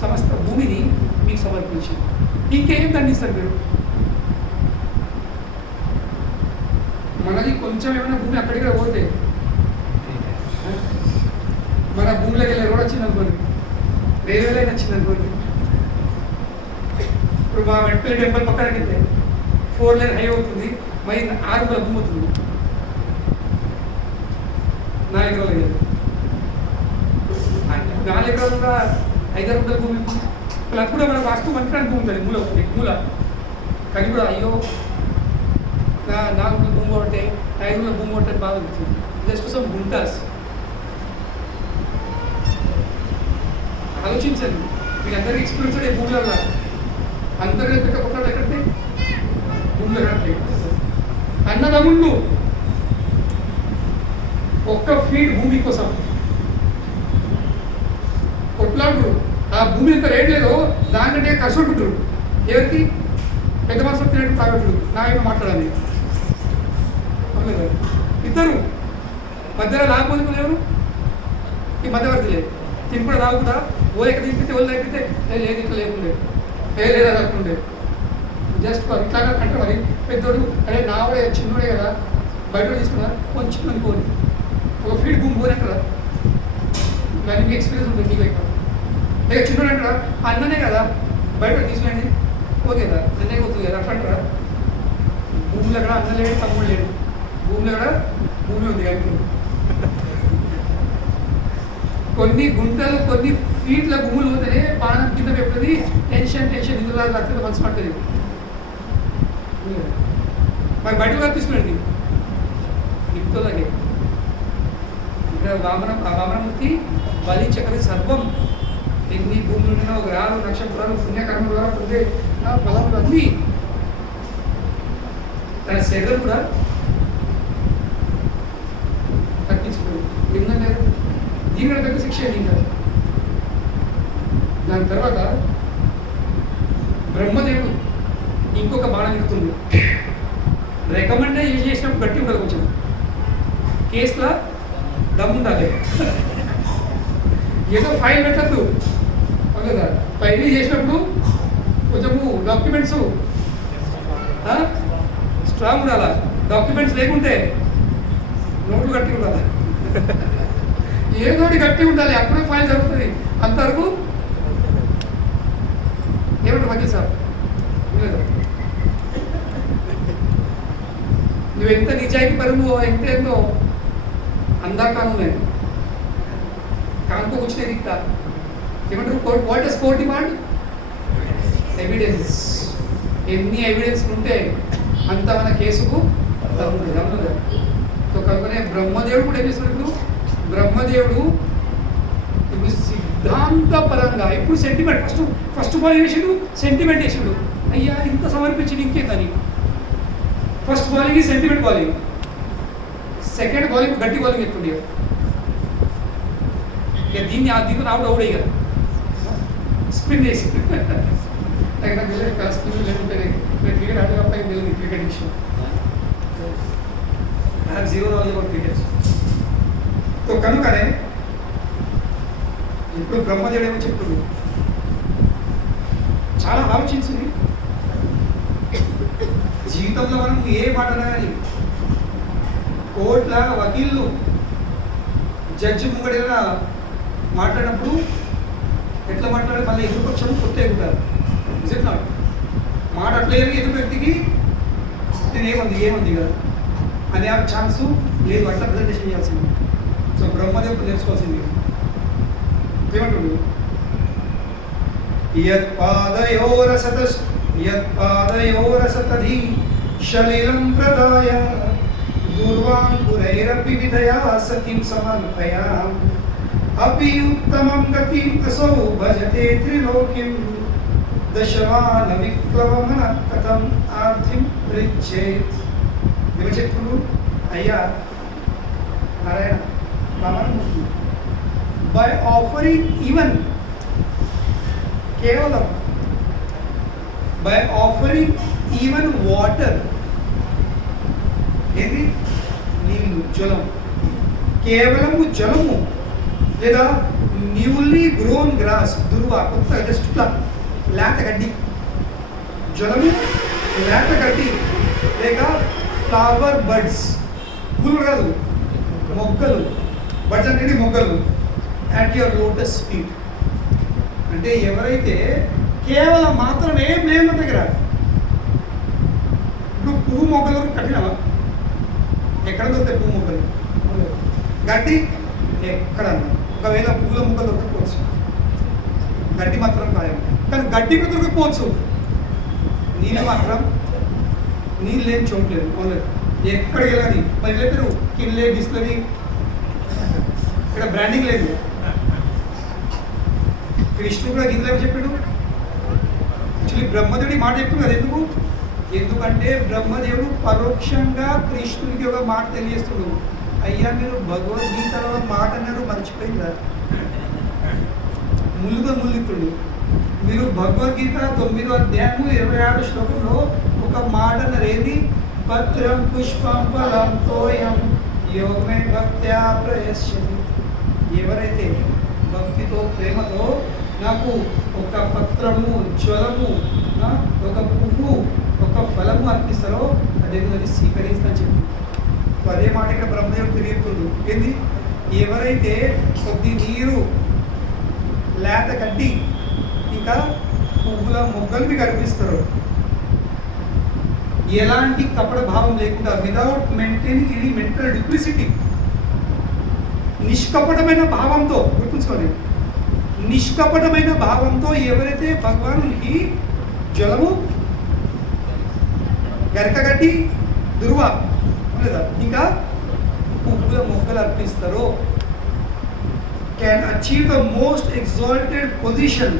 సమస్త భూమిని మీకు సమర్పించింది. ఇంకేం దండిస్తారు మీరు? మనది కొంచెం ఏమైనా భూమి అక్కడికి పోతే, మన భూమిలోకి వెళ్ళే రోడ్ వచ్చింది అనుకోండి, రైల్వే లైన్ వచ్చింది అనుకోండి, ఇప్పుడు మా మెట్పల్లి టెంపుల్ పక్కన వెళ్తే 4 లైన్ హై అవుతుంది, మరి 6 భూమి అవుతుంది. 4 ఎకరాలు లేదు, 4 ఎకరాలుగా 5 గుంటల భూమి. అప్పుడు కూడా మనకు వాస్తు మంత్రానికి భూమి ఉంటుంది మూల, కానీ కూడా అయ్యో 4 గుంటల భూమి ఒకటే, 5 గుంటల భూమి ఒకటే బాగా అనిపిస్తుంది. Just some guntas. ఆలోచించండి, మీకు అందరికీ ఎక్స్పీరియన్స్ అయ్యే భూములలో అంతర్గత కొట్లాడు ఎక్కడితే భూములు ఎక్కడట్లేదు. అన్నదమ్ముళ్ళు 1 ఫీట్ భూమి కోసం కొట్లాడు. ఆ భూమి ఎంత రేట్ లేదో దానికంటే కష్టపడుతుంటారు. ఎవరికి? పెద్ద మనసు తినట్టు తాగట్టుడు, నాయన మాట్లాడాలి. ఇద్దరు మధ్యలో లాభపొందుకుని ఎవరు? ఈ మధ్యవర్తి లేదు. తింపుడు తాగుతా ఓ ఎక్కడ తింపితే ఓళ్ళు తగ్గితే లేదు ఇట్లా లేకుండే లేదా రాకుండే జస్ట్ ఇట్లాగా కంటే మరి పెద్దోడు అదే నావడే చిన్నోడే కదా బయట తీసుకున్నా కొంచెం అనుకోని ఒక ఫీడ్ భూమి పోని అంటారా దానికి మీ ఎక్స్పీరియన్స్ ఉంటుంది మీకు ఇక్కడ లేక చిన్నోడు అంటారా అన్ననే కదా బయట తీసుకురండి ఓకే కదా అన్నయ్య పోతుంది కదా అట్లా అంటారా భూమిలో కూడా అన్న లేడు తమ్ముడు లేడు భూమిలో కూడా భూమి ఉంది కానీ కొన్ని గుంటలు కొన్ని ఫీట్ల భూములు పోతేనే పానం కింద పెడుతుంది టెన్షన్ ఇందులో అత్యంత మనసు పడుతుంది మరి బయట కూడా తీసుకురండి ఇంతోలాగే ఇక్కడ వామనమూర్తి బలి చక్ర సర్వం ఎన్ని భూములు ఉన్నాయో గ్రహాలు నక్షత్రాలు పుణ్యకర్మ ద్వారా పొందే బలములు అన్నీ తన శరీరం కూడా తగ్గించుకోండి ఎందుకంటే దీని తగ్గ శిక్ష ఏంటి దాని తర్వాత బ్రహ్మదేవుడు ఇంకొక బాణం ఇస్తుంది రికమెండ్ చేసినప్పుడు గట్టి ఉండదు కొంచెం కేసులో దమ్ము ఉండాలి ఏదో ఫైల్ పెట్టద్దు కదా ఫైల్ చేసినప్పుడు కొంచెము డాక్యుమెంట్స్ స్ట్రాంగ్ ఉండాలా డాక్యుమెంట్స్ లేకుంటే నోట్లు గట్టి ఉండాలి ఏదోటి గట్టి ఉండాలి అప్పుడే ఫైల్ జరుగుతుంది అంతవరకు ఏమంటారు వకీల్ సార్ నువ్వు ఎంత నిజాయితీ పరువు ఎంత ఏందో అందా కానూనే కానుకో కూర్చునే దిక్తా ఏమంటారు court what is court demand evidence ఎన్ని ఎవిడెన్స్ ఉంటే అంత మన కేసుకు సో కనుకనే బ్రహ్మదేవుడు కూడా ఏం చేస్తున్నాడు ఇప్పుడు బ్రహ్మదేవుడు ఇప్పుడు సిద్ధాంతపరంగా ఇప్పుడు సెంటిమెంట్ ఫస్ట్ బాల్ వేసాడు సెంటిమెంట్ వేసాడు అయ్యా ఇంత సమర్పించింది ఇంకేందని first bowling sentiment bowling second bowling గట్టి బాలింగ్ ఎత్తుండే దీన్ని దీనికి ఆవిడ అవుడే కదా స్పిన్ వేసి నాకు తెలియదు స్పిన్ లేకుంటే క్రికెట్ ఆడే తప్ప ఏం తెలియదు క్రికెట్ విషయం I have zero knowledge about cricket so కనుకనే ఇప్పుడు బ్రహ్మదేవుడు ఏమో చెప్తుంది చాలా ఆలోచించింది జీవితంలో మనం ఏ మాట కానీ కోర్టుల వకీళ్ళు జడ్జి ముంగడేలా మాట్లాడినప్పుడు ఎట్లా మాట్లాడి మళ్ళీ ఎదురుపక్షం కొత్త ఎగుతారు ఇట్ నాట్ మాట అట్లా ఎదురు వ్యక్తికి నేను ఏముంది కదా అనే ఆ ఛాన్సు లేదు అట్లా ప్రజెంటేషన్ చేయాల్సింది సో బ్రహ్మదేవుడు నేర్చుకోవాల్సింది ఏమంటుడు యత్పాదయోరసతధి శలిలం ప్రదాయ దుర్వాంకురైరపి విదయా సతిం సమర్పయా అపి ఉత్తమం గతిం అసౌ భజతే త్రిలోకిం దశమాన విప్లవమన కథం ఆర్థిం పృచ్ఛేత్ ఏమి చెప్తున్నారు అయ్యా Narayana Vamanamurthy by offering even కేవలం బై ఆఫరింగ్ ఈవెన్ వాటర్ ఏది నీళ్ళు జలం కేవలము జలము లేదా న్యూలీ గ్రోన్ గ్రాస్ దుర్వ కొత్త జస్ట్ లేత గడ్డి జలము లేత గడ్డి లేక ఫ్లవర్ బడ్స్ పూలు కాదు మొగ్గలు బడ్స్ అనేది మొగ్గలు అట్ యువర్ లోటస్ ఫీట్ అంటే ఎవరైతే కేవలం మాత్రం ఏం లేదు మన దగ్గర ఇప్పుడు పువ్వు మొగ్గలు కట్టినవా ఎక్కడ దొరుకుతాయి పువ్వు మొగ్గలు గడ్డి ఎక్కడన్నా ఒకవేళ పువ్వుల మొగ్గలు దొరకకపోవచ్చు గడ్డి మాత్రం ఖాయం కానీ గడ్డి కూడా దొరకకపోవచ్చు నీళ్ళు మాత్రం నీళ్ళు లేని చోట్లేదు అవునలేదు ఎక్కడికి వెళ్ళని మరి లేదు కిన్లే బిస్లరీ ఇక్కడ బ్రాండింగ్ లేదు కృష్ణుడు కూడా గీతలో చెప్పాడు యాక్చువల్లీ బ్రహ్మదేవుడి మాట చెప్తుంది కదా ఎందుకంటే బ్రహ్మదేవుడు పరోక్షంగా కృష్ణుడికి ఒక మాట తెలియజేస్తుడు అయ్యా మీరు భగవద్గీతలో మాట అన్నారు మర్చిపోయిందా ముల్లుతుండు మీరు భగవద్గీత 9వ అధ్యాయము 26 శ్లోకంలో ఒక మాట అన్నారు ఏది పత్రం పుష్పం ఫలం తోయం యోగమే భక్త్యా ప్రయశ్యతి ఎవరైతే భక్తితో ప్రేమతో నాకు ఒక పత్రము జ్వలము ఒక పువ్వు ఒక ఫలము అర్పిస్తారో అదే అది స్వీకరిస్తాను చెప్పి అదే మాట ఇక్కడ బ్రహ్మదేవుడు తెలియకుండా ఏంది ఎవరైతే కొద్ది నీరు లేత గడ్డి ఇంకా పువ్వుల మొగ్గలు మీకు అర్పిస్తారో ఎలాంటి కపట భావం లేకుండా విదౌట్ మెయింటైనింగ్ ఎనీ మెంటల్ డిప్లిసిటీ నిష్కపటమైన భావంతో గుర్తుంచుకోండి నిష్కపటమైన భావంతో ఎవరైతే భగవానునికి జలము గరకగడ్డి దుర్వ లేదా ఇంకా పువ్వుల మొక్కలు అర్పిస్తారో can achieve the most exalted position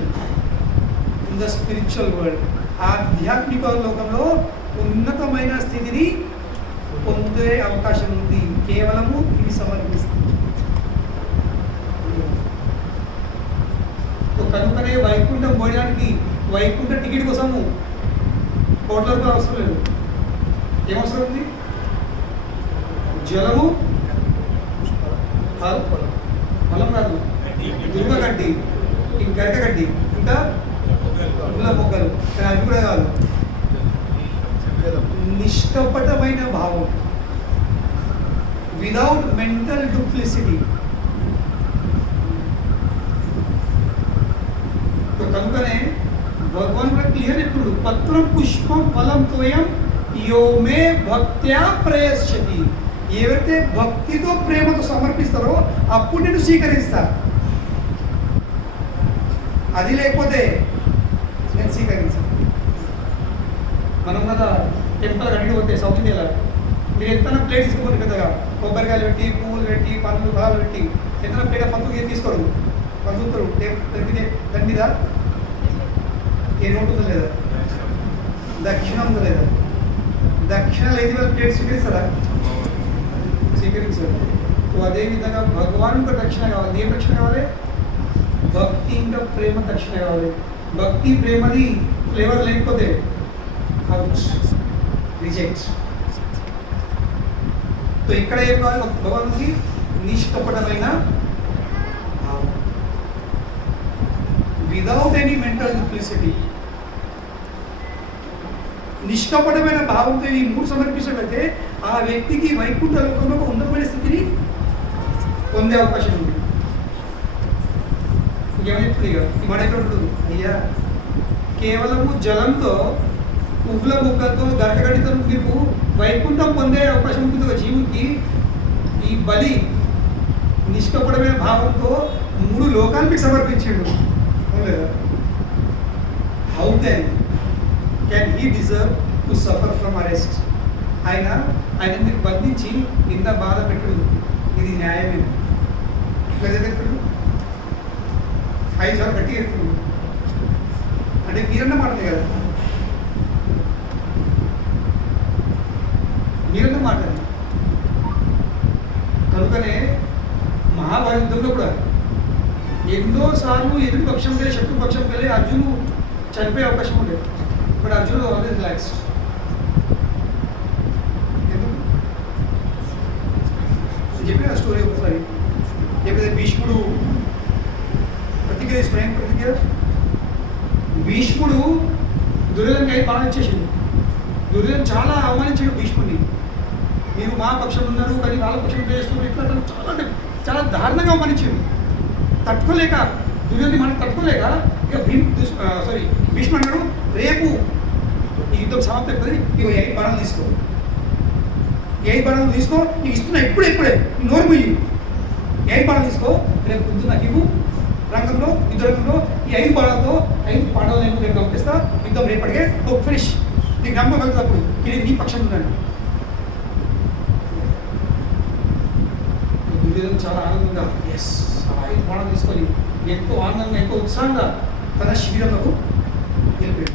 in the spiritual world ఆధ్యాత్మిక లోకంలో ఉన్నతమైన స్థితిని పొందే అవకాశం ఉంది కేవలము ఇవి సమర్పిస్తుంది కనుకనే వైకుంఠం పోయడానికి వైకుంఠ టికెట్ కోసము కోట్ల రూపాయలు అవసరం లేదు ఏమవసరం ఉంది జలము పొలం కాదు దుర్గ గడ్డి గరిక గడ్డి ఇంకా పువ్వుల మొగ్గలు కానీ అది కూడా కాదు నిష్కపటమైన భావం విదౌట్ మెంటల్ డూప్లిసిటీ కనుకనే భగవాన్ కూడా క్లియర్ ఇప్పుడు పత్రం పుష్పం ఫలం తోయం యోమే భక్త్యా ప్రయశ్చతి ఎవరైతే భక్తితో ప్రేమతో సమర్పిస్తారో అప్పుడు నేను స్వీకరిస్తా అది లేకపోతే నేను స్వీకరించాను మనం కదా టెంపుల్ అడిగి పోతే సౌత్ ఇండియాలో మీరు ఎంత ప్లేట్ తీసుకోండి పెద్దగా కొబ్బరికాయలు పెట్టి పువ్వులు పెట్టి పండ్లు ఫలాలు పెట్టి ఎంత ప్లేట్ పంతులు ఏం తీసుకోరు పంతులు దాని మీద ఏం ఉంటుందో లేదా దక్షిణ ఉందో లేదా దక్షిణ లేదు వాళ్ళు ప్లేట్ స్వీకరిస్తారా స్వీకరించారు సో అదేవిధంగా భగవానుడు దక్షిణ కావాలి ఏం దక్షిణ కావాలి భక్తి ఇంకా ప్రేమ దక్షిణ కావాలి భక్తి ప్రేమది ఫ్లేవర్ లేకపోతే రిజెక్ట్ సో ఇక్కడ ఏం కావాలి భగవానుడికి నిష్కపటమైన భావం విదౌట్ ఎనీ మెంటల్ డూప్లిసిటీ నిష్కపటమైన భావంతో ఈ మూడు సమర్పించినట్లయితే ఆ వ్యక్తికి వైకుంఠ లోకంలో ఒక ఉన్నతమైన స్థితిని పొందే అవకాశం ఉంది ఏమైతుంది ఈ మాట ఎక్కడ ఉంటుంది అయ్యా కేవలము జలంతో పువ్వుల మొక్కలతో గరకగడ్డితో మీకు వైకుంఠం పొందే అవకాశం ఉంటుంది ఒక జీవునికి ఈ బలి నిష్కపటమైన భావంతో మూడు లోకానికి సమర్పించాడు లేదా how then can he deserve to suffer from arrest ఆయన మీరు బంధించి ఇంత బాధ పెట్టడు ఇది న్యాయమే ఇట్లా ఎత్తుడు 5 సార్లు గట్టిగా ఎత్తుడు అంటే మీరన్న మాటనే కదా మీరన్న మాట కనుకనే మహాభారత యుద్ధంలో కూడా ఎన్నోసార్లు ఎదుటి పక్షం వెళ్ళి శత్రు పక్షం వెళ్ళి అర్జును చనిపోయే అవకాశం ఉండేది బట్ అర్జును ఆల్వేస్ రిలాక్స్డ్ చెప్పిన స్టోరీ ఒకసారి ఎప్పుడైతే భీష్ముడు ప్రతిజ్ఞ తీసుకుని ప్రతిజ్ఞ భీష్ముడు దుర్యోధనకి బాగా ఇచ్చేసిండు దుర్యోధన చాలా అవమానించాడు భీష్ముడిని మీరు మా పక్షం ఉన్నారు కానీ వాళ్ళ పక్షం చేస్తున్నారు ఇట్లా చాలా అంటే చాలా దారుణంగా అవమానించాడు తట్టుకోలేక దుర్యోధని మాట తట్టుకోలేక ఇక భీష్ముడు అన్నాడు రేపు ఈ యుద్ధం సమాప్తి అయిపోతుంది ఇక 8 బాణాలు తీసుకో 8 బాణాలు తీసుకో నీకు ఇస్తున్నా ఇప్పుడే నోరు ముయ్యి 8 బాణాలు తీసుకో రేపు పొద్దున్న నాకు ఇవ్వు రంగంలో యుద్ధ రంగంలో ఈ 5 బాణాలతో 5 పాండవులు నేను రేపు పంపిస్తా యుద్ధం రేపటికే నువ్వు ఫినిష్ నీకు నమ్మగలుగుతప్పుడు ఇది నీ పక్షం ఉన్నాను దుర్యోధన చాలా ఆనందంగా ఎస్ 5 బాణాలు తీసుకొని ఎంతో ఆనందంగా ఎంతో ఉత్సాహంగా తన శిబిరంలో వెళ్ళిపోయాడు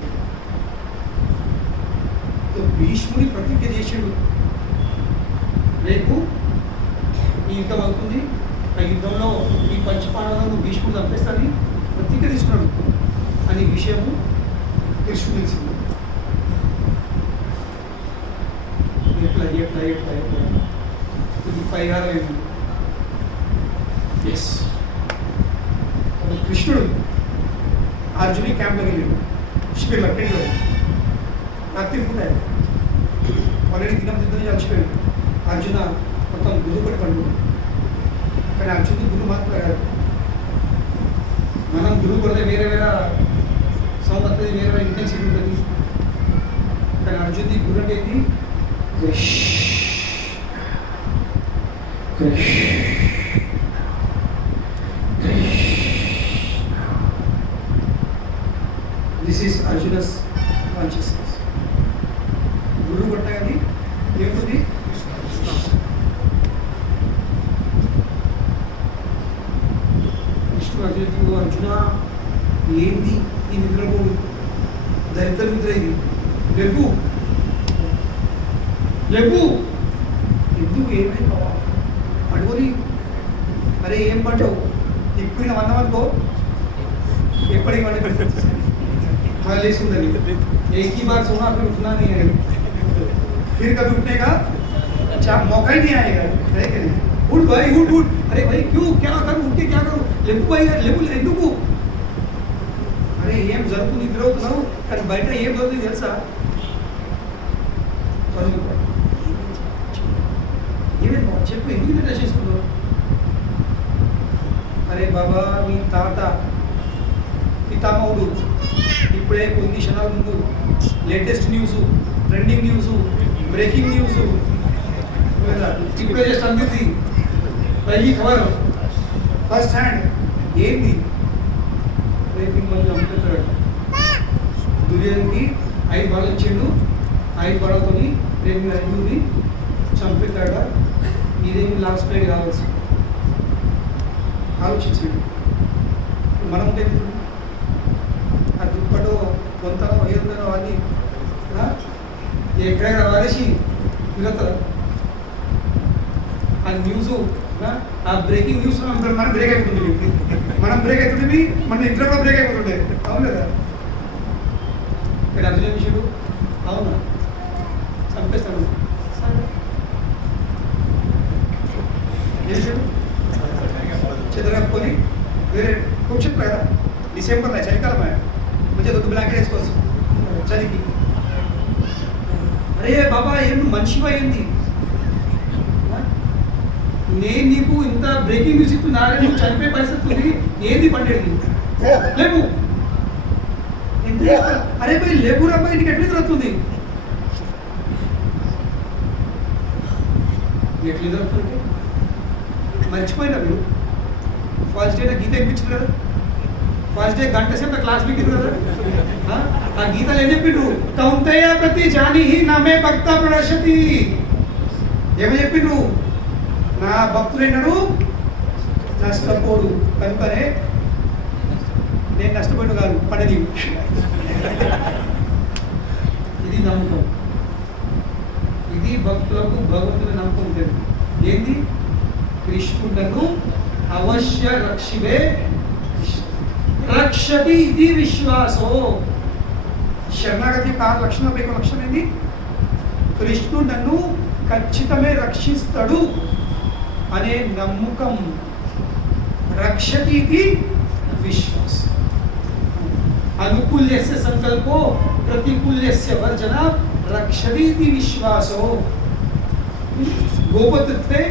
భీష్ముడి ప్రతిజ్ఞ చేసాడు రేపు ఈ యుద్ధం అవుతుంది ఆ యుద్ధంలో ఈ పంచపాండవులను భీష్ముడు చంపేస్తానని ప్రతిజ్ఞ తీసుకున్నాడు అని విషయము కృష్ణుడు తెలిసింది ఎట్లా ఇది పరిహారం ఏమి ఎస్ ఆర్మీ క్యాంప్లోకి వెళ్ళాడు షిపిల్ టెంట్లో రాత్రి పూట ఆల్రెడీ దినం దిద్దని కలిసిపోయాడు అర్జున మొత్తం గురువు కూడా పండు కానీ అర్జునుడు గురువు మాత్రం కాదు మనం గురువు కొడితే వేరే వేరే సౌండ్ వస్తుంది వేరే వేరే ఇంటెన్సిటీ ఉంటుంది కానీ అర్జునుడి గురు అంటే ఏంటి Krish Krish this is Arjuna's consciousness గురువు కొట్టగానే ఏముంది కృష్ణుడు అర్జునుడికి అర్జున ఏంది ఈ నిద్రపోడు దరిద్ర నిద్ర ఇది లెవ్వు లెవ్వు ఎందుకు ఏమైంది బాబా పడుకొని అరే ఏం పడ్డావు ఇప్పుడు అన్నమనుకో ఎప్పటికి పడి లేచుందని एक ही बार सोना फिर उठना नहीं है फिर कभी उठने का मौका ही नहीं आएगा है कि नहीं उठ भाई उठ उठ अरे भाई क्यों क्या करूँ उठ के क्या करूँ लेबू भाई लेबू ఎందుకు అరే ఏం జరుపు నిద్ర అవుతున్నావు కానీ బయట ఏం జరుగుతుంది తెలుసా ఏమేమి చెప్పు ఎందుకు నిద్ర చేసుకున్నావు అరే బాబా మీ తాత పితామహుడు ఇప్పుడే కొన్ని క్షణాల ముందు latest news trending news breaking news ఇప్పుడే జస్ట్ అందింది పైకి ఖబర్ ఫస్ట్ హ్యాండ్ ఏంది రేపింగ్ మళ్ళీ చంపుతాడు దుర్యోధనకి 5 బాల్ ఇచ్చిండు 5 బాలతో రేపు 5 చంపుతాడ ఇదేమి లాస్ట్ ప్లేట్ కావచ్చు ఆలోచించండి మనం ఆ దుప్పటో కొంత ఏదో అది ఎక్కడైనా వారేసి తిరుగుతారు ఆ న్యూస్ ఆ బ్రేకింగ్ న్యూస్ మనం బ్రేక్ అయిపోతుంది మనం బ్రేక్ అవుతుంది మన ఇంట్లో కూడా బ్రేక్ అయిపోతుండే అవును కదా ఇక్కడ అర్జున విషయుడు అవునా చంపేస్తాడు చేసాడు చెదరప్పుకొని వేరే కూర్చుంటారు కదా డిసెంబర్లో చలికాలం మంచిగా దొద్దు బ్లాంకెట్ వేసుకోవచ్చు చలికి అరే బాబా ఏం మనిషివా ఏంది నేను నీకు ఇంత బ్రేకింగ్ న్యూస్ ఇస్తున్నా నువ్వు చనిపోయే పరిస్థితి ఉంది ఏంది పండేది లేవు అరే పోయి లేబురా పోయి నీకు ఎట్లా దొరుకుతుంది ఎట్లా దొరుకుతుంది మర్చిపోయినా మీరు ఫస్ట్ డే గీత ఇప్పించింది కదా ఫస్ట్ డే గంట సేపు క్లాస్ మీకు కదా ఆ గీతలు ఏం చెప్పిండు కౌంతయ్య ప్రతి జాని నమే భక్త ప్రదర్శతి ఏమని చెప్పిండు నా భక్తులైనడు నష్టపోడు కనుకనే నేను నష్టపోయాడు కాదు పడని ఇది నమ్మకం ఇది భక్తులకు భగవంతుని నమ్మకం ఉంటుంది ఏంది కృష్ణుడను అవశ్య రక్షివే రక్షతి ఇది విశ్వాసో శరణాగతి యొక్క 6 లక్షణాలపై ఒక లక్షణం ఏంది కృష్ణుడు నన్ను ఖచ్చితమే రక్షిస్తాడు అనే నమ్మకం రక్షతి ఇది విశ్వాసం అనుకూల్యస్య సంకల్పో ప్రతికూల్యస్య వర్జన రక్షతి ఇది విశ్వాసో గోపతృత్వే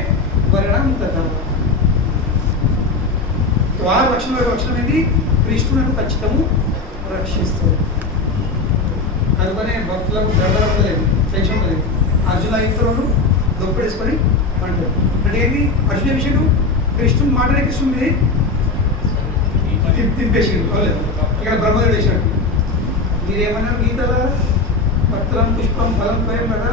వర్ణం తథా 6 లక్షణాల లక్షణం ఏంది కృష్ణుడు ఖచ్చితము రక్షిస్తాడు కనుకనే భక్తులకు గడబడ లేదు టెన్షన్ లేదు అర్జున ఇతరులు దొప్పడేసుకొని అంటారు అంటే ఏంటి అర్జున విషయం కృష్ణుడు మాటనే కృష్ణుడి తింపేసాడు అవలేదు ఇక్కడ బ్రహ్మదేవుడు వేసాడు మీరేమన్నారు గీతలా పత్రం పుష్పం ఫలం పోయాం కదా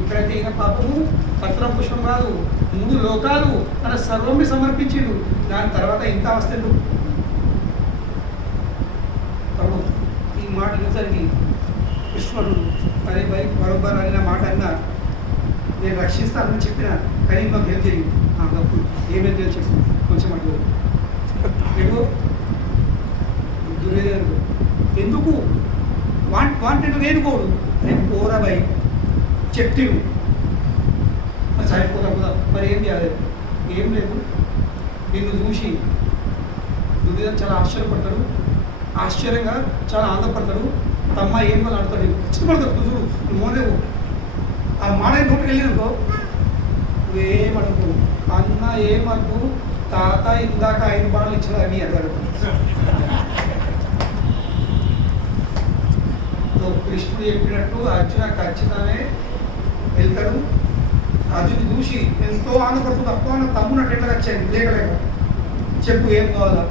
ఇక్కడైతే ఈయన పాపము పత్రం పుష్పం కాదు 3 లోకాలు తన సర్వంని సమర్పించిండు దాని తర్వాత ఇంత అవస్థలు ఈ మాట చూసరికి కృష్ణుడు అరే బై బరోబర్ అన్న మాట అన్నా నేను రక్షిస్తానని చెప్పిన కానీ మాకు హెల్ప్ చేయి అప్పుడు ఏమేమి హెల్ప్ చెప్పు కొంచెం అటు ఎటు దుర్యోధనుడు ఎందుకు వాంటెడ్ వేడుకోడు అరే పోరా బై చెప్తిను సరే పోదా మరి ఏం చేయాలి ఏం లేదు నిన్ను చూసి దుర్యోధన చాలా ఆశ్చర్యపడతాడు ఆశ్చర్యంగా చాలా ఆనందపడతాడు. తమ్మ ఏం వాళ్ళు ఆడతాడు, ఇష్టపడతాడు. చూడు మోనేవు ఆ మాట నోటికి వెళ్ళిననుకో నువ్వేమనుకో, అన్న ఏమద్దు తాత ఇందాక 5 బాణలు ఇచ్చిన అవి అన్నాడు. కృష్ణుడు చెప్పినట్టు అర్జున ఖచ్చితంగా వెళ్తాడు. అర్జున్ చూసి ఎంతో ఆనందపడుతుంది. అప్ప నా తమ్ముడు ఎట్లా వచ్చాను లేకలేక, చెప్పు ఏం కావాలా,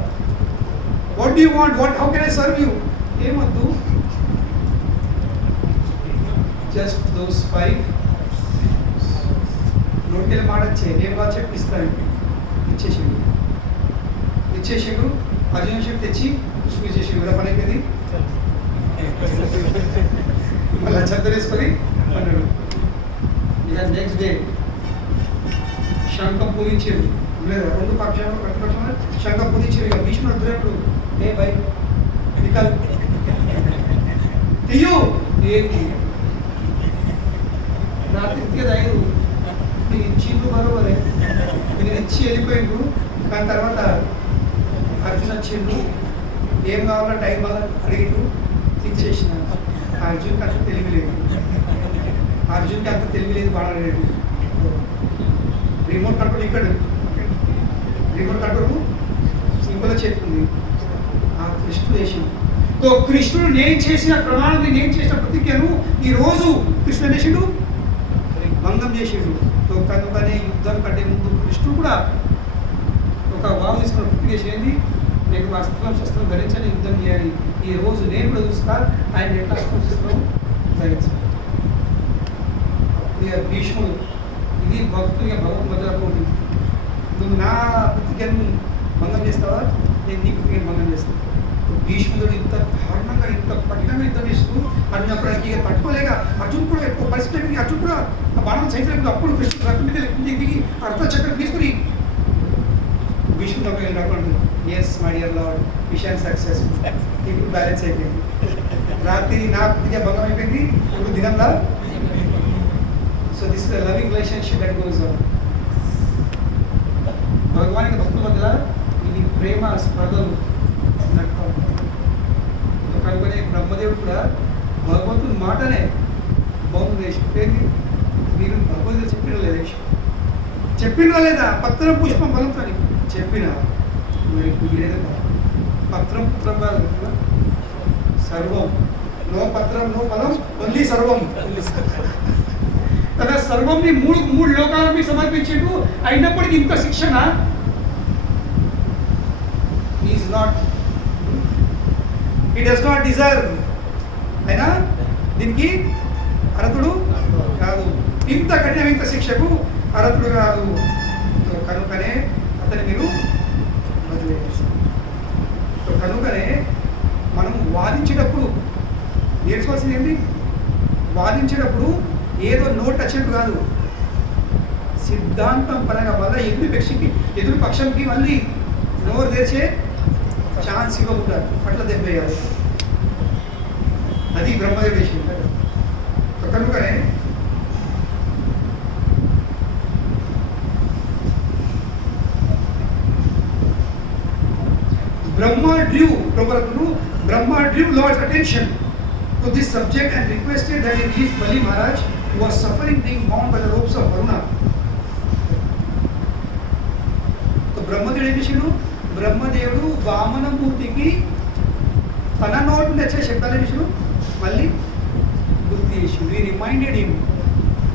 what do want, what how can I serve you, ఏమద్దు జస్ట్ దోస్ 5 నోటికెళ్ళి మాట వచ్చే ఏం కావాలి చెప్పిస్తాను. ఇచ్చేసిండు. అర్జున్ చెప్పి తెచ్చి కృష్ణుడు ఇచ్చేసిండు. ఇలా పని అయిపోయింది. మళ్ళీ చద్దరేసుకొని అన్నాడు. ఇక నెక్స్ట్ డే శంఖం పూజించాడు. లేదు 2 పక్షాలు ప్రతిపక్షాలు శంఖం పూజించాడు. ఇక భీష్ముడు అర్థున్నప్పుడు ఏ బై నికల్ తీయు ఏంటి రాత్రికి 5 నీకు ఇచ్చిండు బరోబరే, నేను ఇచ్చి వెళ్ళిపోయిండు. కానీ తర్వాత అర్జున్ వచ్చిండు, ఏం కావాలో టైం వల్ల అడిగిండు, ఇచ్చేసిన. అర్జున్కి అంత తెలియలేదు, వాడలేదు. రిమోట్ కంట్రోల్ ఇక్కడ, రిమోట్ కంట్రోల్ ఇంకోలో చెప్తుంది. ఆ కృష్ణుడు వేసింది. సో కృష్ణుడు నేను చేసిన ప్రమాణాన్ని, నేను చేసిన ప్రతిజ్ఞను ఈరోజు కృష్ణుడు వేసిండు, భంగం చేసిండు. సో కనుకనే యుద్ధం కంటే ముందు కృష్ణుడు కూడా ఒక వాగు తీసుకున్న ప్రతిజ్ఞ చేయండి, నేను శస్త్రం ధరించని యుద్ధం చేయాలి. ఈ రోజు నేను కూడా చూస్తా ఆయన ఎట్లా శస్త్రం ధరించాలి. అప్పుడు భీష్ముడు, ఇది భక్తుడిగా భగవద్గీత, నువ్వు నా ప్రతిజ్ఞను భంగం చేస్తావా, నేను నీ ప్రతిజ్ఞను భంగం చేస్తాను. భీష్ముడు ఇంత దారుణంగా ఇంత కఠినంగా యుద్ధం చేస్తూ అర్జున్ అప్పటికి ఇక పట్టుకోలేక అర్జున్ కూడా ఎక్కువ పరిస్థితి అర్జున్ కూడా ఆ బాణం సైతం అప్పుడు కృష్ణుడు రక్తం మీద దిగి అర్థ చక్రం తీసుకుని భీష్ముడు రాకుండా yes my dear lord mission successful, ఇప్పుడు బ్యాలెన్స్ అయిపోయింది. రాత్రి నా ప్రతిజ్ఞ భంగం అయిపోయింది, ఇప్పుడు దినంలా. So this is the loving relationship that goes on. భగవానికి భక్తుల మధ్య ఇది ప్రేమ స్పర్ధలు కనుకనే బ్రహ్మదేవుడు కూడా భగవంతుని మాటనే బాగుంది చెప్పేది. మీరు భగవద్గీత చెప్పినా లేదా పత్రం పుష్పం బలంతో చెప్పిన మరి లేదా పత్రం పుత్రం కాదు, సర్వం. నో పత్రం నో ఫలం, ఓన్లీ సర్వం. తన సర్వంని మూడు లోకాలకు సమర్పించిండు. అయినప్పటికీ ఇంత శిక్షణ is not, he does not deserve, అయినా దీనికి అర్హుడు కాదు. ఇంత కఠినం ఇంత శిక్షకు అర్హుడు కాదు. కనుకనే అతని మీరు వదిలేయాలి. కనుకనే మనం వాదించేటప్పుడు నేర్చుకోవాల్సింది ఏంటి, వాదించేటప్పుడు ఏదో నోట్ వచ్చినట్టు కాదు, సిద్ధాంతం పరంగా వల్ల ఎదురు పక్షంకి మళ్ళీ నోరు తెరిచే ఛాన్స్ ఇవ్వకుండా అట్లా దెబ్బేయాలి. అది బ్రహ్మదేవుడు విషయం. కనుకనే Brahma drew Lord's attention to this subject and requested that he release Bali Maharaj, who was suffering being bound by the ropes of Varuna. So బ్రహ్మదేవుడు ఏం చేసిండు, బ్రహ్మదేవుడు వామనమూర్తికి తన నోటు వచ్చే శబ్దాలు చేసిండు, మళ్ళీ గుర్తు చేసిండు. ఈ రిమైండెడ్ హిమ్,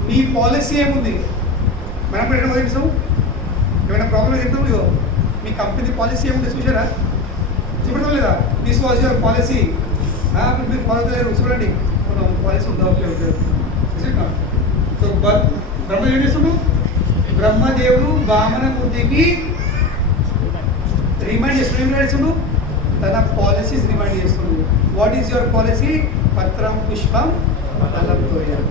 నీ పాలసీ ఏముంది, మనం ఎక్కడ వదిలిస్తాం, ఏమైనా ప్రాబ్లం చెప్తాం, ఇగో మీ కంపెనీ పాలసీ ఏముంది చూసారా, చూపడం లేదా, దిస్ వాజ్ యువర్ పాలసీ, అప్పుడు మీరు ఫాలో చేయలేరు, చూడండి పాలసీ ఉందా, ఓకే ఓకే. సో బ్రహ్మదేవుడు ఏం చేస్తుండు, బ్రహ్మదేవుడు వామనమూర్తికి రిమైండ్ చేస్తుండు, తన పాలసీస్ రిమైండ్ చేస్తుండు. వాట్ ఈస్ యువర్ పాలసీ, పత్రం పుష్పం ఫలం తోయం.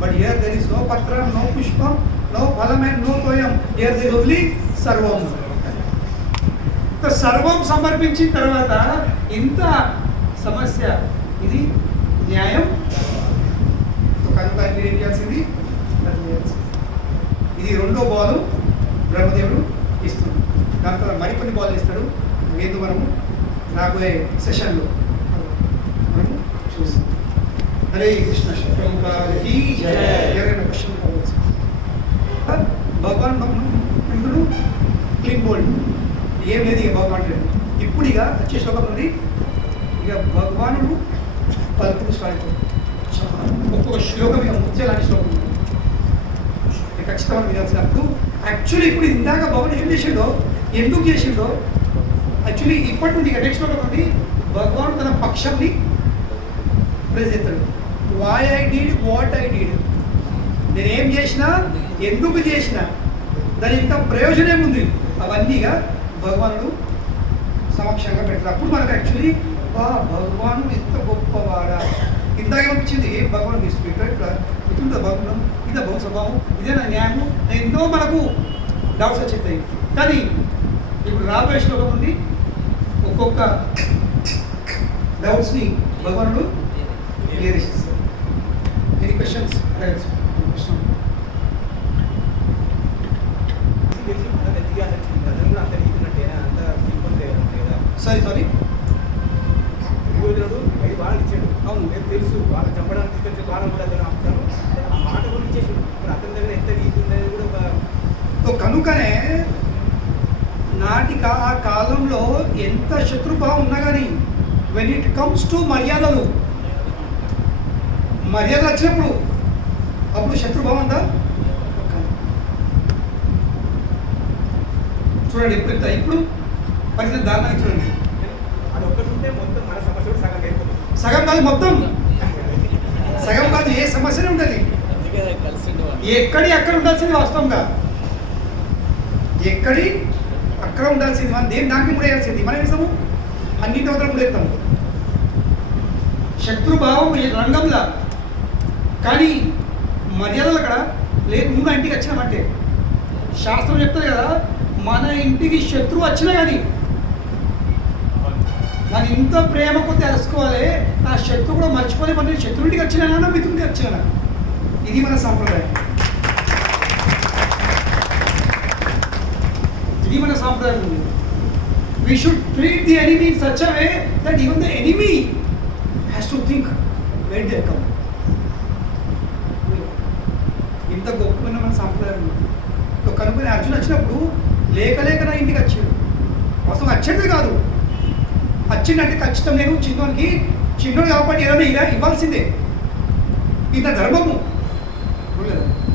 But here there is no పత్రం, నో పుష్పం, నో ఫలం అండ్ నో తోయం. హియర్ దెర్ ఓన్లీ సర్వం. సర్వం సమర్పించిన తర్వాత ఇంత సమస్య, ఇది న్యాయం. కనుక మీరు ఏం చేయాల్సింది, ఇది 2వ బాలు బ్రహ్మదేవుడు ఇస్తుంది. దాని తర్వాత మరికొన్ని బాల్ ఇస్తాడు, ఏదో మనము రాబోయే సెషన్లో మనం చూస్తాం. హరే కృష్ణ శంకరుకి జై. ఎవరైనా క్వశ్చన్ కావచ్చు? భగవాన్ ఇప్పుడు క్లీన్ బోల్డ్ ఏం లేదు ఇక భగవాన్ లేదు. ఇప్పుడు ఇక వచ్చే శ్లోకం నుండి ఇక భగవానుడు పలుకులు స్టార్ట్ ఒక్కొక్క శ్లోకం ఇక ముత్యాలని శ్లోకం ఖచ్చితంగా వినాల్సినప్పుడు యాక్చువల్లీ ఇప్పుడు ఇందాక భగవాన్ ఏం చేసిండో ఎందుకు చేసిండో యాక్చువల్లీ ఇప్పటి నుండి ఇక నెక్స్ట్ శ్లోకం నుండి భగవాన్ తన పక్షంని ప్రెజెంట్ చేస్తాడు. Why I did what I did, నేనేం చేసినా ఎందుకు చేసినా దాని ఇంత ప్రయోజనం ఉంది అవన్నీగా భగవానుడు సమక్షంగా పెడతారు. అప్పుడు మనకు యాక్చువల్లీ భగవాను ఎంత గొప్పవాడా. ఇందాకేమొచ్చింది భగవాన్ ఇట్లా ఇట్లుంటుంది భగవాన్, ఇదే భగవ స్వభావం, ఇదే నా న్యాయము, ఎన్నో మనకు డౌట్స్ వచ్చేస్తాయి. కానీ ఇప్పుడు రాబోయే శ్లోకం ఉంది ఒక్కొక్క డౌట్స్ని భగవానుడు క్లియర్ చేస్తారు. Any questions? సారీ దుర్యోధనుడు 5 బాణాలు ఇచ్చాడు. అవును, నేను తెలుసు వాళ్ళని చంపడానికి తీసుకొచ్చే బాణం కూడా అతను ఆపుతాను. ఆ మాట కూడా ఇచ్చేసాడు. ఇప్పుడు అతని దగ్గర ఎంత నీతి ఉందనేది కూడా ఒక కనుకనే ఆ కాలంలో ఎంత శత్రుభావం ఉన్నా కానీ వెన్ ఇట్ కమ్స్ టు మర్యాదలు వచ్చినప్పుడు అప్పుడు శత్రుభావం ఉందా? చూడండి ఇప్పుడు పరిస్థితి దారుణంగా చూడండి. అది ఒక్కటి ఉంటే మొత్తం మన సమస్య కూడా సగం అయిపోతుంది. సగం కాదు, మొత్తం సగం కాదు, ఏ సమస్యనే ఉండదు. ఎక్కడి అక్కడ ఉండాల్సింది వాస్తవంగా, ఎక్కడి అక్కడ ఉండాల్సింది. మనం దేని దానికి ముడేయాల్సింది. మనం ఇస్తాము అన్నింటి వద్ద ముడేస్తాము. శత్రుభావం ఈ రంగంలో, కానీ మర్యాదలు అక్కడ లేదు. నువ్వు ఇంటికి వచ్చినామంటే శాస్త్రం చెప్తుంది కదా, మన ఇంటికి శత్రువు వచ్చినా కానీ మన ఇంత ప్రేమ కొద్ది తెలుసుకోవాలి. ఆ శత్రువు కూడా మర్చిపోలే, మన శత్రువుడికి వచ్చినా మిత్రుడికి వచ్చినా. ఇది మన సాంప్రదాయం, ఇది మన సాంప్రదాయం ఉంది. We should treat the enemy in such a way that even the enemy has to think when they come. ఇంత గొప్పమైన మన సాంప్రదాయం ఉంది. కనుకొని అర్జున్ వచ్చినప్పుడు లేక నా ఇంటికి వచ్చాడు. వాస్తవం వచ్చేదే కాదు, వచ్చిందంటే ఖచ్చితం నేను చిన్నోడు కాబట్టి ఏదైనా ఇలా ఇవ్వాల్సిందే. ఇంత ధర్మము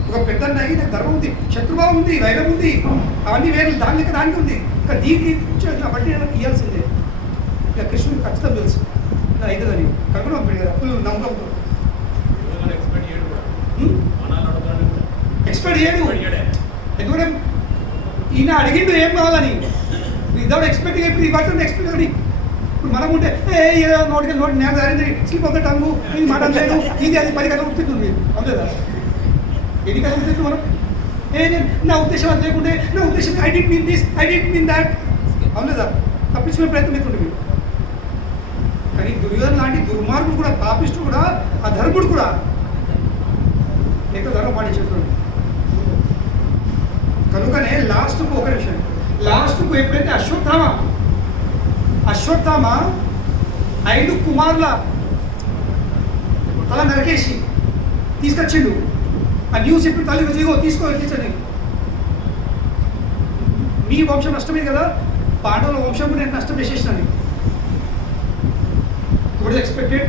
ఒక పెద్ద నాకు ధర్మం ఉంది, శత్రుభావం ఉంది, వైరం ఉంది, అవన్నీ వేరే దానికి ఉంది. ఇంకా దీనికి బట్టి ఇవ్వాల్సిందే. ఇక కృష్ణుడికి ఖచ్చితంగా తెలుసు నా అవుతుందని కనుక ఫుల్ నమ్మకంతో ఎక్స్పెక్ట్ చేయడు. ఎందుకంటే ఈయన అడిగిండు ఏం కావాలని, వితౌట్ ఎక్స్పెక్ట్ ఇప్పుడు ఇవ్వటం ఎక్స్పెక్ట్ అని. ఇప్పుడు మనం ఉంటే ఏదో నోటి నేను జరిగింది స్లిప్ అవుతా టంగు ఇది మాట లేదు ఇది అది 10 గంటలు ఉడుతుంది అవుతుందా? ఎన్ని గంటలు ఉడుతుంది మనం? నా ఉద్దేశం అది లేకుంటే నా ఉద్దేశం I didn't mean this, I didn't mean that, అవునదా? తప్పించుకునే ప్రయత్నం అవుతుంది. కానీ దుర్యోధన లాంటి దుర్మార్గుడు కూడా, పాపిష్టుడు కూడా, ఆ ధర్ముడు కూడా ఎంత ధర్మం పాటించేస్తున్నాడు. కనుకనే లాస్ట్కు ఒక విషయం, లాస్ట్కు ఎప్పుడైతే అశ్వత్థామ 5 కుమారుల తల నరికేసి తీసుకొచ్చిండు. ఆ న్యూస్ ఇప్పుడు తల్లి ఇగో తీసుకోండి, మీ వంశం నష్టమే కదా, పాండవుల వంశం కూడా నేను నష్టం చేసేసినాను. What is expected?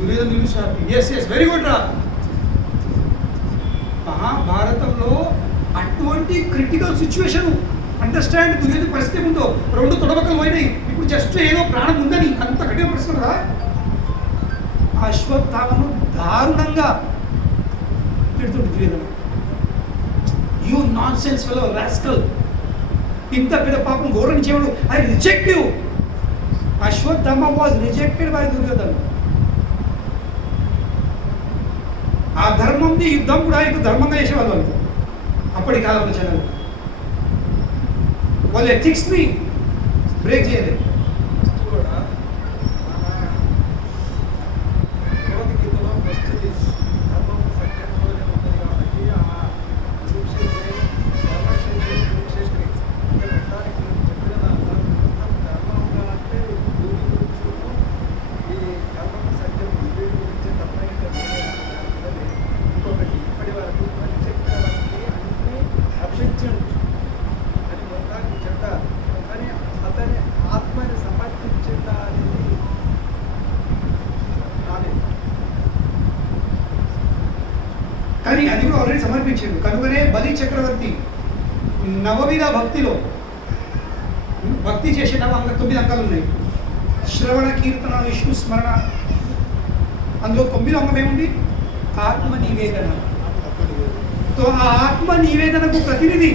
Duryodhana news yes very good రా. మహాభారతంలో అటువంటి క్రిటికల్ సిచ్యువేషన్ అండర్స్టాండ్ దుర్యోధన పరిస్థితి ఉందో, 2 తొడబక్కలు పోయినాయి, ఇప్పుడు జస్ట్ ఏదో ప్రాణం ఉందని అంత కఠిన పరిస్థితి కదా. అశ్వత్థామను దారుణంగా తిడుతుంది Duryodhana. You non sense fellow rascal, ఇంత పెద్ద పాపం ఘోరం చేయడు. I reject you. Ashwatthama was rejected by Duryodhana. ఆ ధర్మంని యుద్ధం కూడా ఇంత ధర్మంగా చేసేవాళ్ళు వాళ్ళు అప్పటి కాలంలో జనాలు. వాళ్ళు ఎథిక్స్ని బ్రేక్ చేయలేదు. కానీ అది కూడా ఆల్రెడీ సమర్పించాడు. కనుకనే బలి చక్రవర్తి నవవిధ భక్తిలో భక్తి చేసే 9 అంకాలు ఉన్నాయి. శ్రవణ, కీర్తన, విష్ణు స్మరణ. అందులో 9వ అంగం ఏముంది? ఆత్మ నివేదన. తో ఆ ఆత్మ నివేదనకు ప్రతినిధి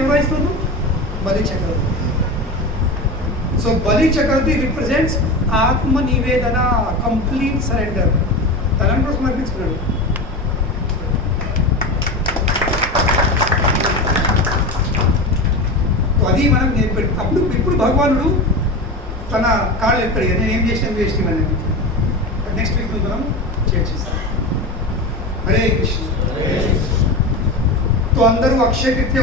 ఏం వహిస్తుంది? బలి చక్రవర్తి. సో బలి చక్రవర్తి రిప్రజెంట్స్ ఆత్మ నివేదన, కంప్లీట్ సరెండర్. తనను కూడా సమర్పించుకున్నాడు. అది మనం నేర్పడి అప్పుడు ఇప్పుడు భగవానుడు తన కాళ్ళు ఎత్తాడు. నేను ఏం చేసినా వేస్ట్ ఇవ్వండి. నెక్స్ట్ వీక్ మనం చర్చిస్తాం. హరే కృష్ణ. తో అందరూ అక్షయ తృతీయ